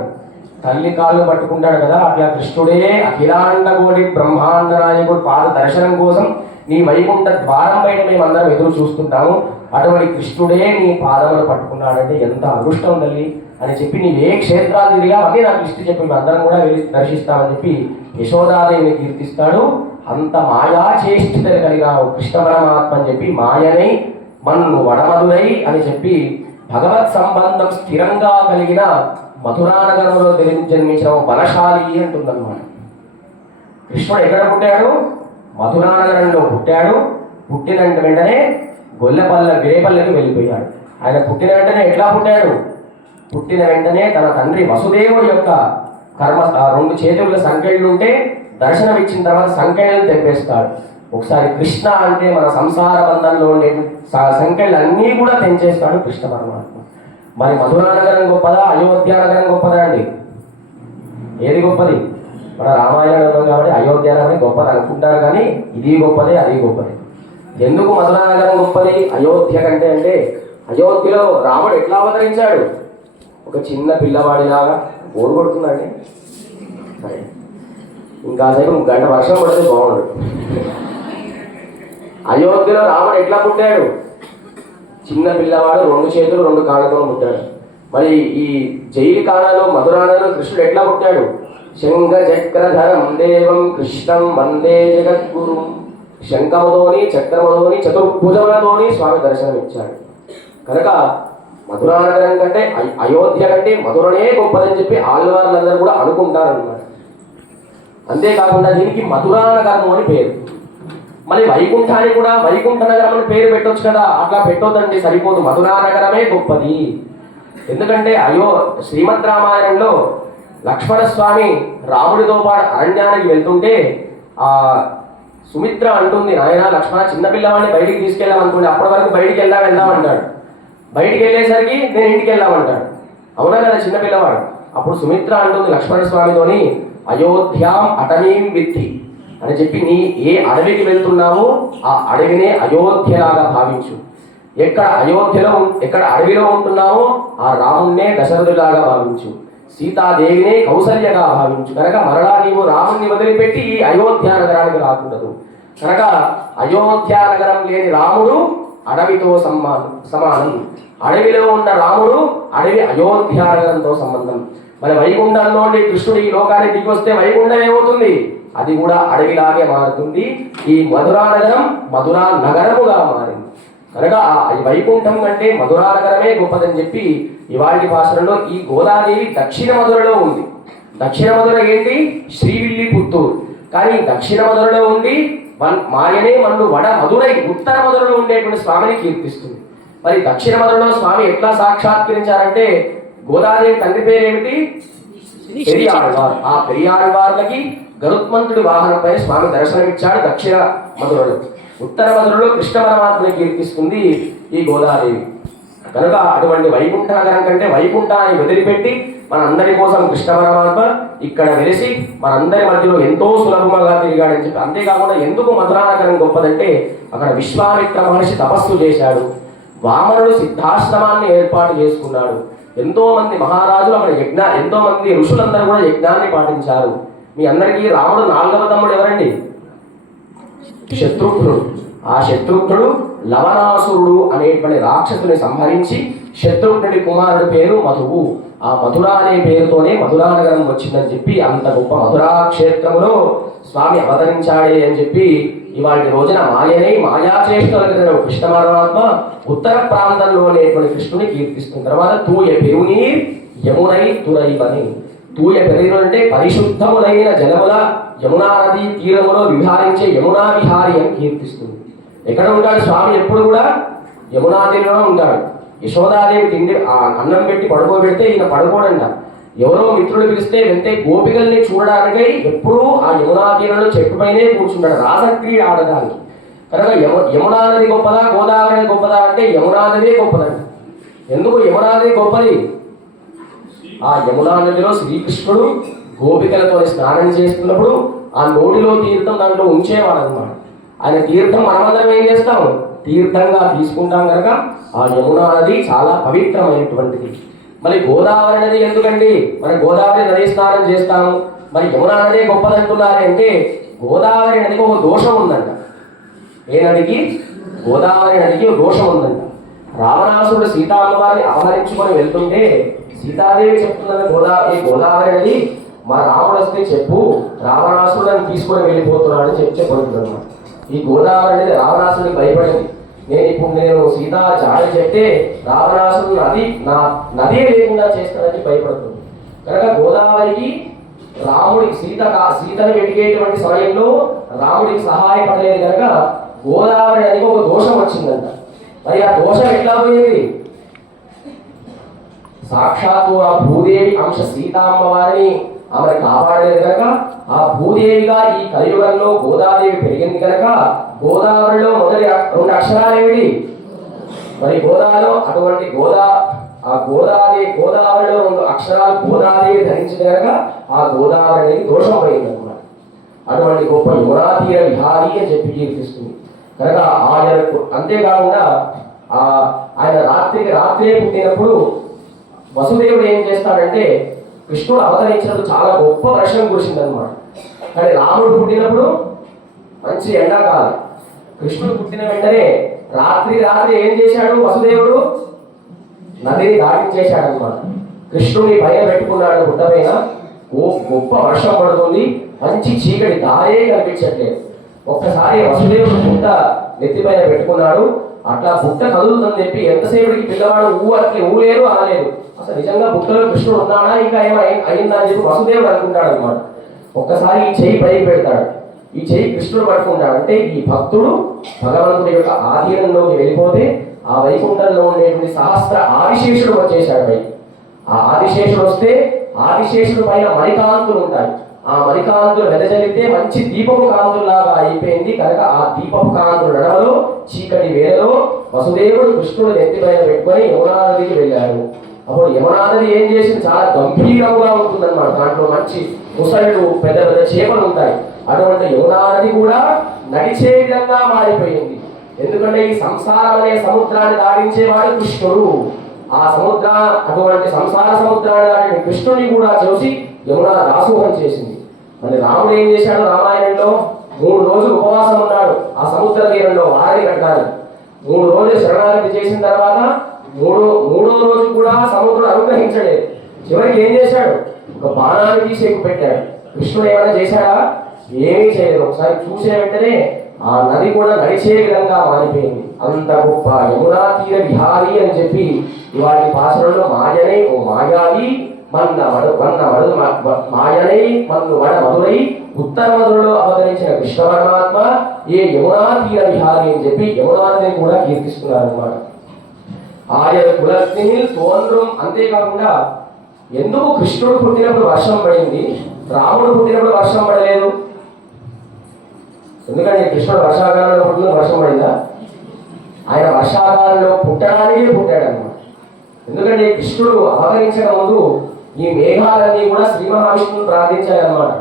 తల్లి కాళ్ళు పట్టుకుంటాడు కదా. అట్లా కృష్ణుడే అఖిలాండ కోటి బ్రహ్మాండ నాయకుడు పాద దర్శనం కోసం నీ వైకుంఠ ద్వారం బయట మేమందరం ఎదురు చూస్తుంటాము. అటువంటి కృష్ణుడే నీ పాదములు పట్టుకున్నాడంటే ఎంత అదృష్టం తల్లి అని చెప్పి, నీవే క్షేత్రాలు తిరిగా అవన్నీ నాకు లిస్ట్ చెప్పి మేమందరం కూడా వెళ్ళి దర్శిస్తామని చెప్పి యశోదాదేవిని కీర్తిస్తాడు. అంత మాయా చేష్టితలు కలిగినావు కృష్ణ పరమాత్మ అని చెప్పి, మాయనై మన్ను వడమధురై అని చెప్పి భగవత్ సంబంధం స్థిరంగా కలిగిన మధురానగరంలో జన్మించిన బలశాలి అంటుందన్నమాట. కృష్ణుడు ఎక్కడ పుట్టాడు, మధురానగరంలో పుట్టాడు. పుట్టిన వెంటనే గిరేపల్లెకి వెళ్ళిపోయాడు. ఆయన పుట్టిన వెంటనే ఎట్లా పుట్టాడు, పుట్టిన వెంటనే తన తండ్రి వసుదేవుడి యొక్క 2 చేతుల సంకెళ్ళు ఉంటే దర్శనం ఇచ్చిన తర్వాత సంకెళ్ళను తెంపేస్తాడు. ఒకసారి కృష్ణ అంటే మన సంసార బంధంలో ఉండే సంకెళ్ళు అన్నీ కూడా తెంచేస్తాడు కృష్ణ పరమాత్మ. మరి మధురానగరం గొప్పదా, అయోధ్య నగరం గొప్పదా అండి? ఏది గొప్పది? మన రామాయణం కాబట్టి అయోధ్య నగరం గొప్పది అనుకుంటారు, కానీ ఇది గొప్పదే అది గొప్పది. ఎందుకు మధురానగరం గొప్పది అయోధ్య కంటే అంటే, అయోధ్యలో రాముడు ఎట్లా అవతరించాడు, ఒక చిన్న పిల్లవాడిలాగా. బోరు కొడుతుందండి, సరే ఇంకాసేపు గంట వర్షం పడితే బాగుండు. అయోధ్యలో రాముడు ఎట్లా పుట్టాడు, చిన్న పిల్లవాడు 2 చేతులు 2 కాళ్ళతో పుట్టాడు. మరి ఈ జైలు కాలంలో మధురానగరంలో కృష్ణుడు ఎట్లా పుట్టాడు, శంఖ చక్రధరం దేవం కృష్ణం వందే జగద్గురు. శంఖముతోని చక్రముతోని చతుర్భుజములతోని స్వామి దర్శనం ఇచ్చాడు. కనుక మధురానగరం కంటే అయోధ్య కంటే మధురనే గొప్పదని చెప్పి ఆళ్వార్లందరూ కూడా అనుకుంటారన్నమాట. అంతేకాకుండా దీనికి మధురానగరం అని పేరు. మళ్ళీ వైకుంఠానికి కూడా వైకుంఠ నగరం అని పేరు పెట్టవచ్చు కదా, అట్లా పెట్టొద్దండి, సరిపోదు, మధురానగరమే గొప్పది. ఎందుకంటే శ్రీమద్ రామాయణంలో లక్ష్మణస్వామి రాముడితో పాటు అరణ్యానికి వెళ్తుంటే సుమిత్ర అంటుంది, నాయన లక్ష్మణ చిన్నపిల్లవాడిని బయటికి తీసుకెళ్ళామనుకోండి, అప్పటి వరకు బయటికి వెళ్దామంటాడు. బయటికి వెళ్ళేసరికి నేను ఇంటికి వెళ్దామంటాడు. అవునా కదా చిన్నపిల్లవాడు. అప్పుడు సుమిత్ర అంటుంది లక్ష్మణ స్వామితోని, అయోధ్యాం అటవీం విద్ధి అని చెప్పి, నీ ఏ అడవికి వెళ్తున్నావో ఆ అడవినే అయోధ్యలాగా భావించు. ఎక్కడ అడవిలో ఉంటున్నావో ఆ రాముణ్ణే దశరథులాగా భావించు, సీతాదేవినే కౌసల్యగా భావించు. కనుక మరలా నీవు రాముణ్ణి వదిలిపెట్టి ఈ అయోధ్య నగరానికి రాకూడదు. కనుక అయోధ్య నగరం లేని రాముడు అడవితో సమానం. అడవిలో ఉన్న రాముడు అడవి అయోధ్య నగరంతో సంబంధం. మరి వైకుంఠంలో ఉండి కృష్ణుడు ఈ లోకానికి దిగి వస్తే వైకుంఠం ఏమవుతుంది, అది కూడా అడవిలాగే మారుతుంది. ఈ మధురానగరం మధురా నగరముగా మారింది. కనుక వైకుంఠం కంటే మధురానగరమే గొప్పదని చెప్పి ఇవాళ భాషలో ఈ గోదాదేవి దక్షిణ మధురలో ఉంది. దక్షిణ మధుర ఏంటి, శ్రీవిల్లిపుత్తూరు. కానీ దక్షిణ మధురలో ఉండి మాయనే మన్ను వడ మధురై ఉత్తర మధురలో ఉండేటువంటి స్వామిని కీర్తిస్తుంది. మరి దక్షిణ మధురలో స్వామి ఎట్లా సాక్షాత్కరించారంటే, గోదాదేవి తండ్రి పేరేమిటి, పెరియాళ్వార్. ఆ పెరియాళ్వార్లకి గరుత్మంతుడి వాహనంపై స్వామి దర్శనమిచ్చాడు దక్షిణ మధురలో. ఉత్తర మధురలో కృష్ణ పరమాత్మని కీర్తిస్తుంది ఈ గోదాదేవి. కనుక అటువంటి వైకుంఠనగరం కంటే వైకుంఠాన్ని వదిలిపెట్టి మనందరి కోసం కృష్ణ పరమాత్మ ఇక్కడ వెలిసి మనందరి మధ్యలో ఎంతో సులభంగా తిరిగాడని చెప్పి. అంతేకాకుండా ఎందుకు మధురానగరం గొప్పదంటే అక్కడ విశ్వామిత్ర మహర్షి తపస్సు చేశాడు, వామనుడు సిద్ధాశ్రమాన్ని ఏర్పాటు చేసుకున్నాడు, ఎంతో మంది మహారాజులు అక్కడ ఎంతో మంది ఋషులందరూ కూడా యజ్ఞాన్ని పాటించారు. మీ అందరికీ రాముడు 4వ తమ్ముడు ఎవరండి? శత్రుఘ్నుడు. ఆ శత్రుఘ్నుడు లవణాసురుడు అనేటువంటి రాక్షసుని సంహరించి శత్రుఘ్నుడి కుమారుడి పేరు మధువు. ఆ మధుర అనే పేరుతోనే మధురానగరం వచ్చిందని చెప్పి అంత గొప్ప మధురా క్షేత్రములో స్వామి అవతరించాడే అని చెప్పి ఇవాళ రోజున మాయాచేష్టల కృష్ణ పరమాత్మ ఉత్తర ప్రాంతంలో లేటువంటి కృష్ణుని కీర్తిస్తున్న తర్వాత తూయ పెరునీర్ యమునై తురైవని. తూయ పెరునీరు అంటే పరిశుద్ధములైన జలముల యమునా నది తీరములో విహారించే యమునా విహారి అని కీర్తిస్తుంది. ఎక్కడ ఉంటాడు స్వామి? ఎప్పుడు కూడా యమునా తీరంలో ఉంటాడు. యశోదాదేవి తిండి అన్నం పెట్టి పడుకోబెడితే ఈయన పడుకోడంట. ఎవరో మిత్రుడు పిలిస్తే వెళ్తే గోపికల్ని చూడడానికై ఎప్పుడూ ఆ యమునా తీరంలో చెట్టుపైనే కూర్చుంటాడు, రాసక్రియ ఆడడానికి. కనుక యమునా నది గొప్పదా గోదావరి నది గొప్పదా అంటే యమునా నదే గొప్పదంట. ఎందుకు యమునా నది గొప్పది? ఆ యమునా నదిలో శ్రీకృష్ణుడు గోపికలతో స్నానం చేస్తున్నప్పుడు ఆ నోటిలో తీర్థం దాంట్లో ఉంచేవాడు అనమాట. ఆయన తీర్థం మనమందరం ఏం చేస్తాం? తీర్థంగా తీసుకుంటాం కనుక ఆ యమునా నది చాలా పవిత్రమైనటువంటిది. మరి గోదావరి నది ఎందుకండి? మరి గోదావరి నది స్నానం చేస్తాము, మరి యమునా నది గొప్పదంటున్నారే అంటే గోదావరి నదికి ఒక దోషం ఉందంట. ఏ నదికి? గోదావరి నదికి ఒక దోషం ఉందంట. రావణాసురుడు సీతామ్మవారిని అపహరించుకొని వెళ్తుంటే సీతాదేవి చెప్తున్నది గోదావరి నది మా రాముడు వస్తే చెప్పు, రావణాసురుడు తీసుకొని వెళ్ళిపోతున్నాడు అని చెప్పబడుతుంది. ఈ గోదావరి అనేది రావణాసురుడికి భయపడింది. నేను సీతా చాడి చెప్తే రావణాసురుడు నదే లేకుండా చేస్తానని భయపడుతుంది. కనుక గోదావరికి రాముడికి సీతను వెతికేటువంటి సమయంలో రాముడికి సహాయపడలేదు కనుక గోదావరి అనేది ఒక దోషం వచ్చిందంట. మరి ఆ దోషం ఎట్లా పోయేది? సాక్షాత్తు ఆ భూదేవి అంశ సీతామ్మవారిని ఆమె కాపాడలేదు కనుక ఆ భూదేవిగా ఈ కలియుగంలో గోదాదేవి పెరిగింది కనుక గోదావరిలో మొదటి 2 అక్షరాలు ఏమిటి? మరి గోదాలో అటువంటి గోదావరిలో 2 అక్షరాలు గోదాదేవి ధరించింది కనుక ఆ గోదావరి అనేది దోషం పోయింది అనమాట. అటువంటి గొప్ప యమునాతీర విహారీ అని చెప్పి కీర్తిస్తుంది కనుక ఆయనకు. అంతేకాకుండా ఆయన రాత్రే పుట్టినప్పుడు వసుదేవుడు ఏం చేస్తాడంటే కృష్ణుడు అవతరించినప్పుడు చాలా గొప్ప వర్షం కురిసిందనమాట. కానీ రాముడు పుట్టినప్పుడు మంచి ఎండాకాలం. కృష్ణుడు పుట్టిన వెంటనే రాత్రి ఏం చేశాడు వసుదేవుడు? నదిని దాటించేశాడు అనమాట. కృష్ణుని పైన పెట్టుకున్నాడు గుట్ట పైన. గొప్ప వర్షం పడుతుంది, మంచి చీకటి, దారే కనిపించట్లేదు. ఒక్కసారి వసుదేవుడు బుట్ట నెత్తిపైన పెట్టుకున్నాడు. అట్లా బుట్ట కదులుతుందని చెప్పి ఎంతసేపటికి పిల్లవాడు ఊలేరు అనలేదు. అసలు నిజంగా బుట్టలో కృష్ణుడు ఉన్నాడా ఇంకా అయిందా అని చెప్పి వసుదేవుడు అనుకుంటాడు అనమాట. ఒక్కసారి ఈ చెయ్యి పైకి పెడతాడు, ఈ చెయ్యి కృష్ణుడు పట్టుకుంటాడు. అంటే ఈ భక్తుడు భగవంతుడి యొక్క ఆధీనంలోకి వెళ్ళిపోతే ఆ వైకుంఠంలో ఉండేటువంటి సహస్ర ఆదిశేషుడు వచ్చేశాడు పైకి. ఆ ఆదిశేషుడు వస్తే ఆదిశేషుడు పైన మణికాంతులు ఉంటాయి. ఆ మణికాంతులు వెదజల్లితే మంచి దీపపు కాంతుల్లాగా అయిపోయింది కనుక ఆ దీపపు కాంతుల నడవలో చీకటి వేళలో వసుదేవుడు కృష్ణుడు నెత్తిపైన పెట్టుకొని యమునా నదికి వెళ్ళాడు. అప్పుడు యమునా నది ఏం చేసింది? చాలా గంభీరంగా ఉంటుందన్నమాట. దాంట్లో మంచి ముసళ్ళు, పెద్ద పెద్ద చేపలు ఉంటాయి. అటువంటి యమునా నది కూడా నడిచే విధంగా మారిపోయింది. ఎందుకంటే ఈ సంసారం అనే సముద్రాన్ని దాటించేవాడు కృష్ణుడు. ఆ అటువంటి సంసార సముద్రాన్ని దాటిన కృష్ణుని కూడా చూసి యమున దాసోహం చేసింది. మరి రాముడు ఏం చేశాడు? రామాయణంలో 3 రోజులు ఉపవాసం ఉన్నాడు ఆ సముద్ర తీరంలో వారని కట్టాలి. 3 రోజులు శరణాగతి చేసిన తర్వాత మూడో రోజు కూడా సముద్రుడు అనుగ్రహించలేదు. చివరికి ఏం చేశాడు? ఒక బాణాన్ని తీసి ఎక్కువ పెట్టాడు. కృష్ణుడు ఏమైనా చేశాడా? ఏమీ చేయలేదు. ఒకసారి చూసే వెంటనే ఆ నది కూడా నడిచే విధంగా మారిపోయింది. అంత గొప్ప యమునా తీర విహారీ అని చెప్పి ఇవాటి పాసరంలో మాయనై ఓ మాయావి మాయనై మన్ను వడ మధురై ఉత్తర మధురలో అవతరించిన కృష్ణ పరమాత్మ ఏ యమునా తీర విహారీ అని చెప్పి యమునాని కూడా కీర్తిస్తున్నారు అనమాట. ఆయన కులగ్ని తోన్రం. అంతేకాకుండా ఎందుకు కృష్ణుడు పుట్టినప్పుడు వర్షం పడింది, రాముడు పుట్టినప్పుడు వర్షం పడలేదు? ఎందుకంటే కృష్ణుడు వర్షాకాలంలో పుట్టిన వర్షం పడిందా? ఆయన వర్షాకాలంలో పుట్టడానికే పుట్టాడు అనమాట. ఎందుకంటే కృష్ణుడు అవతరించక ముందు ఈ మేఘాలన్నీ కూడా శ్రీ మహావిష్ణువుని ప్రార్థించాయన్నమాట.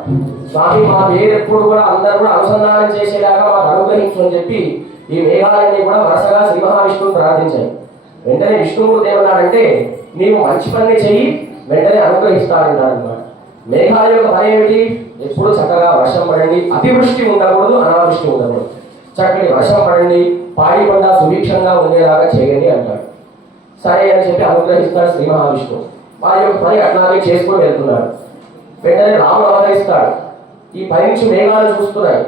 స్వామి మా పేరు ఎప్పుడు కూడా అందరూ కూడా అనుసంధానం చేసేలాగా మాకు అనుగ్రహించు అని చెప్పి ఈ మేఘాలన్నీ కూడా వరుసగా శ్రీ మహావిష్ణువుని ప్రార్థించాయి. వెంటనే విష్ణుమూర్తి ఏమన్నాడంటే నీవు మంచి పని చెయ్యి వెంటనే అనుగ్రహిస్తాడంటాడనమాట. మేఘాల యొక్క పని ఏమిటి? ఎప్పుడు చక్కగా వర్షం పడండి, అతివృష్టి ఉండకూడదు, అనావృష్టి ఉండకూడదు, చక్కటి వర్షం పడండి, పాడి పంట సుభిక్షంగా ఉండేలాగా చేయండి అంటాడు. సరే అని చెప్పి అనుగ్రహిస్తాడు శ్రీ మహావిష్ణువు. వారి యొక్క పని అట్లాగే చేసుకొని వెళ్తున్నాడు. వెంటనే రాముడు అవతరిస్తాడు. ఈ పై నుంచి మేఘాలు చూస్తున్నాయి.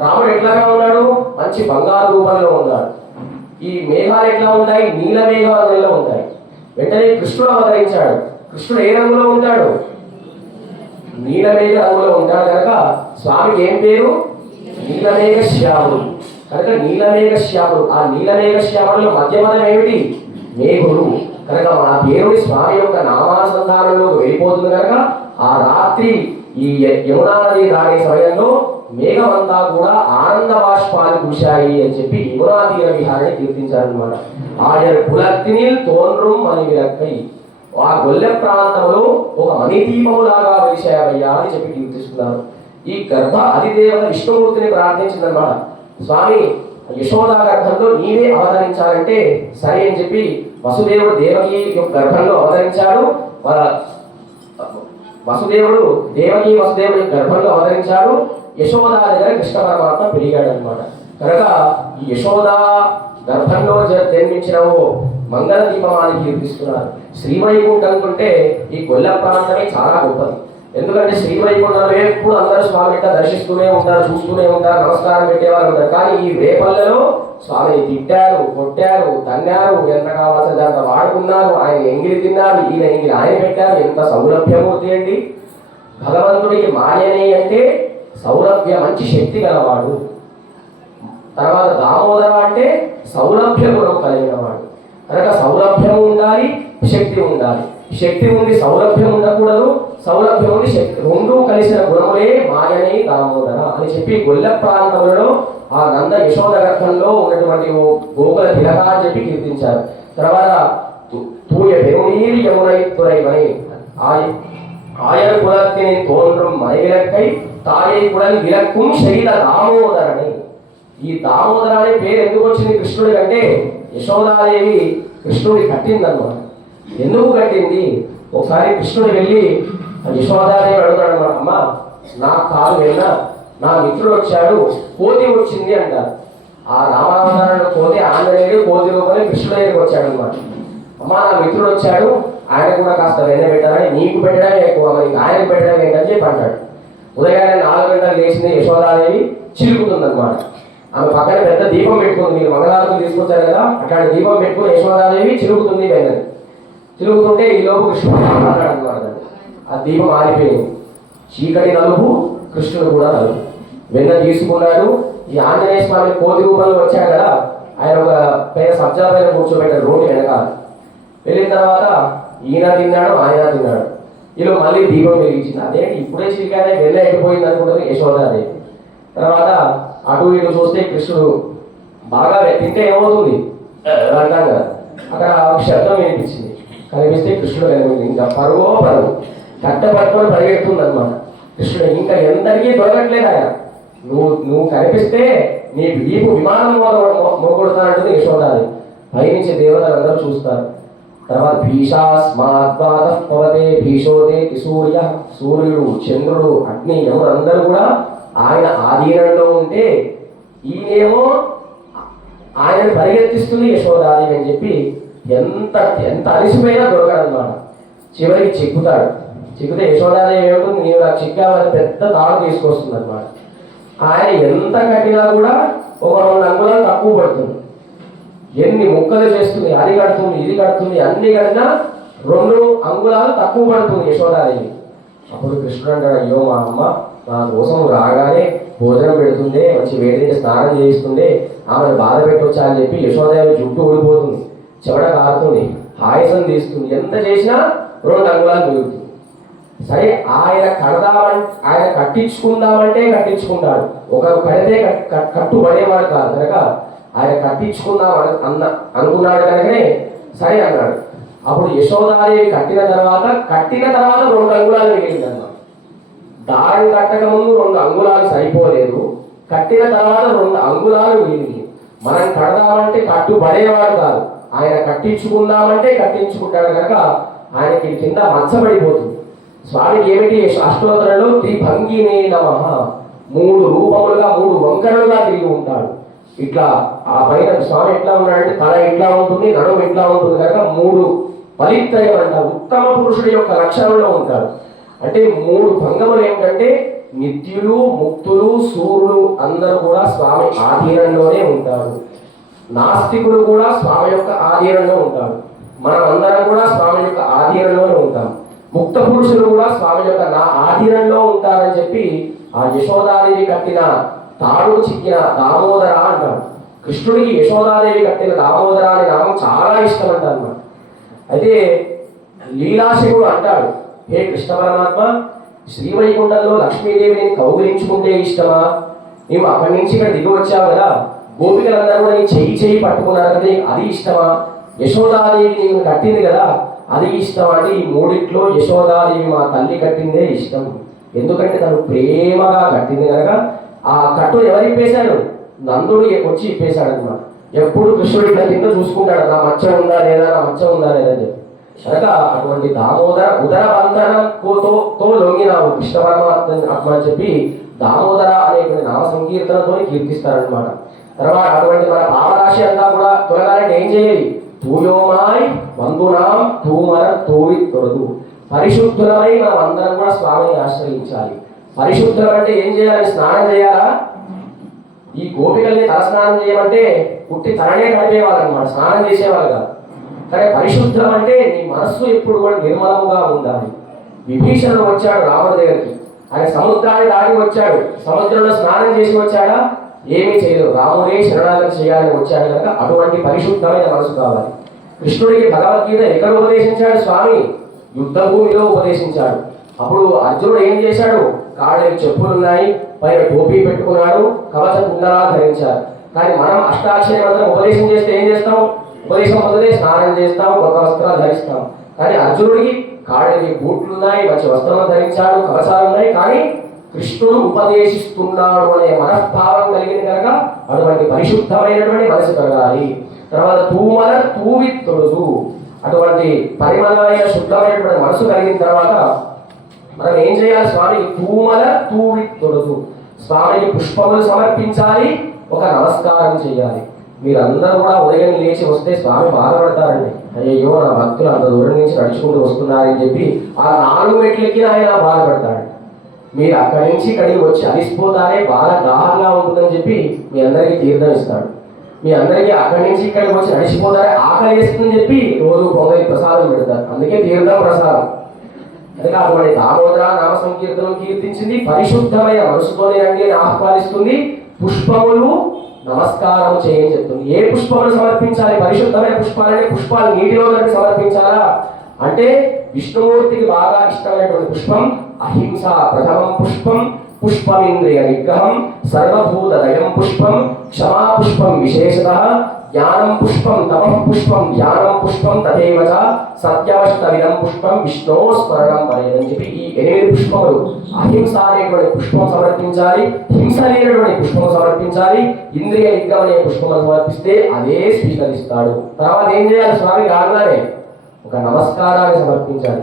రాముడు ఎట్లాగా ఉన్నాడు? మంచి బంగారు రూపంలో ఉన్నాడు. ఈ మేఘాలు ఎట్లా ఉంటాయి? నీల మేఘాలలో ఉంటాయి. వెంటనే కృష్ణుడు అవతరించాడు. కృష్ణుడు ఏ రంగులో ఉంటాడు? నీలమేఘ రంగులో ఉంటాడు కనుక స్వామికి ఏం పేరు? నీలమేఘ శ్యాముడు. కనుక నీలమేఘ శ్యాముడు. ఆ నీలమేఘ శ్యాముడిలో మధ్యపదం ఏమిటి? మేఘుడు. కనుక ఆ పేరుని స్వామి యొక్క నామానుసంధానంలో వెళ్ళిపోతుంది కనుక ఆ రాత్రి ఈ యమునా నది దాటే సమయంలో మేఘమంతా కూడా ఆనంద బాష్పాలు కురిశాయి అని చెప్పి యమునా తీర విహారాన్ని కీర్తించారనమాట. ఆయర్ పులత్తినిల్ తోన్rum అని విలక్కై, ఆ గొల్లె ప్రాంతంలో ఒక మణిదీపములాగా వెలిశావయ్యా అని చెప్పి కీర్తిస్తున్నారు. ఈ గర్భ అధిదేవత విష్ణుమూర్తిని ప్రార్థించిందన్నమాట. స్వామి యశోదా గర్భంలో నీవే అవతరించాలంటే సరే అని చెప్పి వసుదేవుడు దేవకి యొక్క గర్భంలో అవతరించాడు. వసుదేవుడి గర్భంలో అవతరించాడు. యశోదా దగ్గర కృష్ణ పరమాత్మ పెరిగాడు అనమాట. కనుక ఈ యశోదా గర్భంలో జన్మించిన మంగళ దీపమాన్ని కీర్తిస్తున్నారు. శ్రీవైకుంఠం కంటే ఈ గొల్ల ప్రాంతమే చాలా గొప్పది. ఎందుకంటే శ్రీవైకుంఠంలో ఎప్పుడు అందరూ స్వామి దర్శిస్తూనే ఉంటారు, చూస్తూనే ఉంటారు, నమస్కారం పెట్టేవారు ఉంటారు. కానీ ఈ రేపల్లెలో స్వామిని తిట్టారు, కొట్టారు, తన్నారు, ఎంత కావాల్సిన అంత వాడుకున్నారు, ఆయన ఎంగిలి తిన్నారు, ఈయన ఎంగిలి ఆయన పెట్టారు. ఎంత సౌలభ్యమూర్తి అండి! భగవంతుడికి మాయనే అంటే సౌలభ్య, మంచి శక్తి గలవాడు. తర్వాత దామోదర అంటే సౌలభ్య గుణం కలిగిన వాడు. కనుక సౌలభ్యం ఉండాలి, శక్తి ఉండాలి. శక్తి ఉండి సౌలభ్యం ఉండకూడదు, సౌలభ్యం ఉండి శక్తి రెండూ కలిసిన గుణములే మాయని దామోదర అని చెప్పి గొల్ల ప్రాంతంలో ఆ నంద యశోద గర్భంలో ఉన్నటువంటి గోకుల తిలక అని చెప్పి కీర్తించారు. తర్వాత తూయ పెరునీరు యమునైత్వరైవని ఆయర్ కులత్తిని తోన్rum మణివిలక్కై తాయై కుడల్ విలక్కుం శైల దామోదరని. ఈ దామోదర అనే పేరు ఎందుకు వచ్చింది కృష్ణుడి కంటే? యశోదాదేవి కృష్ణుడి కట్టిందన్నమాట. ఎందుకు కట్టింది? ఒకసారి కృష్ణుడు వెళ్ళి యశోదాదేవి అడుగుతాడు అన్నమాట, అమ్మ నా కాలు వెళ్ళినా నా మిత్రుడు వచ్చాడు, కోతి వచ్చింది అంటారు. ఆ రామావతారంలో కోతి ఆంజనేయుడు కోతి రూపంలో కృష్ణుడి దగ్గరికి వచ్చాడు అనమాట. అమ్మ నా మిత్రుడు వచ్చాడు, ఆయన కూడా కాస్త వెన్న పెట్టాలని, నీకు పెట్టడమే ఎక్కువ, మరి ఆయనకు పెట్టడం ఏంటని చెప్పి అంటాడు. ఉదయాన్నే 4 గంటలకు లేచింది యశోదాదేవి చిలుకుతుందన్నమాట. ఆమె పక్కన పెద్ద దీపం పెట్టుకుంది. మీరు మంగళారతులు తీసుకొచ్చారు కదా, అట్లాంటి దీపం పెట్టుకుని యశోదాదేవి చిలుకుతుంది. వెన్నని చిలుకుతుంటే ఈ లోపు కృష్ణుడు అన్నాడు అనమాట. ఆ దీపం ఆరిపోయింది. చీకటి నలుపు, కృష్ణుడు కూడా నలుపు. వెన్న తీసుకున్నాడు. ఈ ఆంజనేయ స్వామి కోతి రూపంలో వచ్చాడు కదా, ఆయన ఒక పైన సబ్జా పైన కూర్చోబెట్టాడు రోడ్డు వెనకాల. వెళ్ళిన తర్వాత ఈయన తిన్నాడు, ఆయన తిన్నాడు. ఈలో మళ్ళీ దీపం వెలిగించింది. అదేంటి ఇప్పుడే చీకటే వెన్న ఎక్కిపోయింది అనుకుంటుంది యశోదాదేవి. తర్వాత అటు ఇటు చూస్తే కృష్ణుడు బాగా తింటే ఏమవుతుంది అంటాం కదా, అక్కడ శబ్దం వినిపించింది. కనిపిస్తే కృష్ణుడు కనిపించింది. ఇంకా పరుగో పరుగు కట్ట పట్టుకొని పరిగెడుతుంది అనమాట. కృష్ణుడు ఇంకా ఎందరికీ దొరకట్లేదు ఆయన. నువ్వు కనిపిస్తే నీ వీపు విమానం మోగొడతానంటుంది యశోదాదేవి. పైనుంచి దేవతలందరూ చూస్తారు. తర్వాత భీషాస్మాత్పవతే భీషోదే సూర్య, సూర్యుడు, చంద్రుడు, అగ్ని, ఎవరు అందరూ కూడా ఆయన ఆధీనంలో ఉంటే ఈయనేమో ఆయన పరిగెత్తిస్తుంది యశోదాదేవి అని చెప్పి ఎంత అలిసిపోయినా దొరకడనమాట. చివరికి చిక్కుతాడు. చిక్కితే యశోదాదేవి ఏమిటి, నీవు నాకు చిక్కావని పెద్ద తాడు తీసుకొస్తుంది అనమాట. ఆయన ఎంత కట్టినా కూడా ఒక 2 అంగుళాలు తక్కువ పడుతుంది. ఎన్ని ముక్కలు చేస్తుంది, అది కడుతుంది, ఇది కడుతుంది, అన్ని కట్టినా 2 అంగుళాలు తక్కువ పడుతుంది యశోదాదేవి. అప్పుడు కృష్ణుడు అంటాడు, అయ్యో మా అమ్మ నా కోసం రాగానే భోజనం పెడుతుండే, మంచి వేడి స్నానం చేయిస్తుండే, ఆమెను బాధ పెట్టొచ్చా అని చెప్పి యశోదాదేవి జుట్టు ఊడిపోతుంది, చెమట కారుతుంది, ఆయాసం తీస్తుంది. ఎంత చేసినా 2 అంగుళాలు మిగులుతుంది. సరే ఆయన ఆయన కట్టించుకుందామంటే కట్టించుకుంటాడు. ఒకరు కడితే కట్టుబడేవాడు కాదు కనుక ఆయన కట్టించుకుందాం అనుకున్నాడు కనుకనే సరే అన్నాడు. అప్పుడు యశోదాదేవి కట్టిన తర్వాత 2 అంగుళాలు మిగిలిందన్నమాట. దారం కట్టక ముందు 2 అంగుళాలు సరిపోలేదు, కట్టిన తర్వాత 2 అంగుళాలు మిగిలింది. మనం కడదామంటే కట్టుబడేవాడు కాదు, ఆయన కట్టించుకుందామంటే కట్టించుకుంటాడు కనుక ఆయనకి కింద మచ్చబడిపోతుంది. స్వామికి ఏమిటి అష్టోత్తరంలో త్రిభంగినే నమః, 3 రూపములుగా 3 వంకరలుగా తిరిగి ఉంటాడు. ఇట్లా ఆ పైన స్వామి ఎట్లా ఉన్నాడంటే తల ఇట్లా ఉంటుంది, నడుము ఇట్లా ఉంటుంది కనుక 3 ఫలిత్రయం అంట ఉత్తమ పురుషుడి యొక్క లక్షణంలో ఉంటాడు. అంటే 3 భంగములు ఏమిటంటే నిత్యులు, ముక్తులు, సూర్యులు అందరూ కూడా స్వామి ఆధీనంలోనే ఉంటారు. నాస్తికులు కూడా స్వామి యొక్క ఆధీనంలో ఉంటారు. మనం అందరం కూడా స్వామి యొక్క ఆధీనంలోనే ఉంటాం. ముక్త పురుషులు కూడా స్వామి యొక్క నా ఆధీనంలో ఉంటారని చెప్పి ఆ యశోదాదేవి కట్టిన తాడు చిక్కిన దామోదర అంటారు. కృష్ణుడికి యశోదాదేవి కట్టిన దామోదర అనే నామం చాలా ఇష్టం అంట అన్నమాట. అయితే లీలాశకుడు అంటాడు, హే కృష్ణ పరమాత్మ, శ్రీవైకుంఠంలో లక్ష్మీదేవిని కౌగిలించుకుంటే ఇష్టమా? నీవు అక్కడి నుంచి ఇక్కడ దిగి వచ్చావు కదా, గోపికలందరూ కూడా నీ చెయ్యి పట్టుకున్నారు కదా, అది ఇష్టమా? యశోదాదేవి నీవు కట్టింది కదా, అది ఇష్టం అంటే ఈ 3 యశోదాదేవి మా తల్లి కట్టిందే ఇష్టం. ఎందుకంటే తను ప్రేమగా కట్టింది కనుక. ఆ కట్టు ఎవరు ఇప్పేశాడు? నందుడు వచ్చి ఇప్పేశాడు అనమాట. ఎప్పుడు కృష్ణుడి కింద చూసుకుంటాడు, నా మచ్చ ఉందా లేదా, నా మచ్చ ఉందా లేదా అని చెప్పి. కనుక అటువంటి దామోదర ఉదర బంధనంతో లొంగినావు కృష్ణ పరమాత్మ అని చెప్పి దామోదర అనేటువంటి నామ సంకీర్తనతో కీర్తిస్తారనమాట. తర్వాత అటువంటి మన పావరాశి అంతా కూడా తొలగాలంటే ఏం చేయాలి? తూయోమాయ్ వందునాం తూమర తోవి తొలదు. పరిశుద్ధులమై మనం అందరం కూడా స్వామిని ఆశ్రయించాలి. పరిశుద్ధులం అంటే ఏం చేయాలి? స్నానం చేయాలా? ఈ గోపికల్ని తల స్నానం చేయమంటే పుట్టి తలనే కడిపేవాళ్ళు అనమాట, స్నానం చేసేవాళ్ళు కాదు. కానీ పరిశుద్ధం అంటే నీ మనస్సు ఎప్పుడు కూడా నిర్మలంగా ఉండాలి. విభీషణుడు వచ్చాడు రాముడి దగ్గరికి, ఆయన సముద్రాన్ని దాటి వచ్చాడు, సముద్రంలో స్నానం చేసి వచ్చాడా? ఏమీ చేయలేదు, రాముడే శరణాగతి చేయాలని వచ్చాడు కనుక అటువంటి పరిశుద్ధమైన మనసు కావాలి. కృష్ణుడికి భగవద్గీత ఎక్కడ ఉపదేశించాడు స్వామి? యుద్ధ భూమిలో ఉపదేశించాడు. అప్పుడు అర్జునుడు ఏం చేశాడు? కాళ్ళకి చెప్పులున్నాయి, పైన టోపీ పెట్టుకున్నాడు, కవచ కుండలా ధరించారు. కానీ మనం అష్టాక్షరి మంత్రం ఉపదేశం చేస్తే ఏం చేస్తాం? ఉపదేశం పొందితే స్నానం చేస్తాం, కొత్త వస్త్రాలు ధరిస్తాం. కానీ అర్జునుడికి కాళ్ళకి బూట్లున్నాయి, మంచి వస్త్రాలు ధరించాడు, కవచాలు ఉన్నాయి, కానీ కృష్ణుడు ఉపదేశిస్తున్నాడు అనే మనఃభావం కలిగింది కనుక అటువంటి పరిశుద్ధమైనటువంటి మనసు కలగాలి. తర్వాత తూమల తూవి తొడుదు, అటువంటి పరిమళమైన శుద్ధమైనటువంటి మనసు కలిగిన తర్వాత మనం ఏం చేయాలి? స్వామికి తూమల తూవి తొడుదు, స్వామికి పుష్పములు సమర్పించాలి, ఒక నమస్కారం చేయాలి. మీరందరూ కూడా ఉదయం లేచి వస్తే స్వామి బాధపడతారండి, అయ్యో నా భక్తులు అంత దూరం నుంచి నడుచుకుంటూ వస్తున్నారని చెప్పి ఆ 4 మెట్లకి ఆయన బాధపడతాడు. మీరు అక్కడి నుంచి ఇక్కడికి వచ్చి అలిసిపోతారే, బాగా దాహంగా ఉంటుందని చెప్పి మీ అందరికీ తీర్థం ఇస్తాడు. మీ అందరికీ అక్కడి నుంచి ఇక్కడికి వచ్చి నడిచిపోతారే, ఆకలి వేస్తుందని చెప్పి రోజు పొంగలి ప్రసాదం పెడతారు, అందుకే తీర్థం ప్రసాదం. అందుకే అటువంటి దామోదర నామ సంకీర్తనం కీర్తించింది. పరిశుద్ధమైన మనసుతోనే రండి అని ఆహ్వానిస్తుంది. పుష్పములు నమస్కారం చేయని చెప్తుంది. ఏ పుష్పములు సమర్పించాలి? పరిశుద్ధమైన పుష్పాలంటే పుష్పాలు నీటిలో సమర్పించాలా అంటే విష్ణుమూర్తికి బాగా ఇష్టమైనటువంటి పుష్పం అహింస ప్రథమం పుష్పం, పుష్పమింద్రియ నిగ్రహం, సర్వభూతదయం పుష్పం, క్షమా పుష్పం విశేషతః, జ్ఞానం పుష్పం, తపః పుష్పం, జ్ఞానం పుష్పం, తథైవ చ సత్యవష్టవిదం పుష్పం, విష్ణో స్మరణం పరేదని చెప్పి ఈ 8 పుష్పములు. అహింస అనేటువంటి పుష్పం సమర్పించాలి, హింస లేనటువంటి పుష్పం సమర్పించాలి, ఇంద్రియ నిగ్రహం అనే పుష్పం సమర్పిస్తే అదే స్వీకరిస్తాడు. తర్వాత ఏం చేయాలి? స్వామి రాగానే ఒక నమస్కారాన్ని సమర్పించాలి.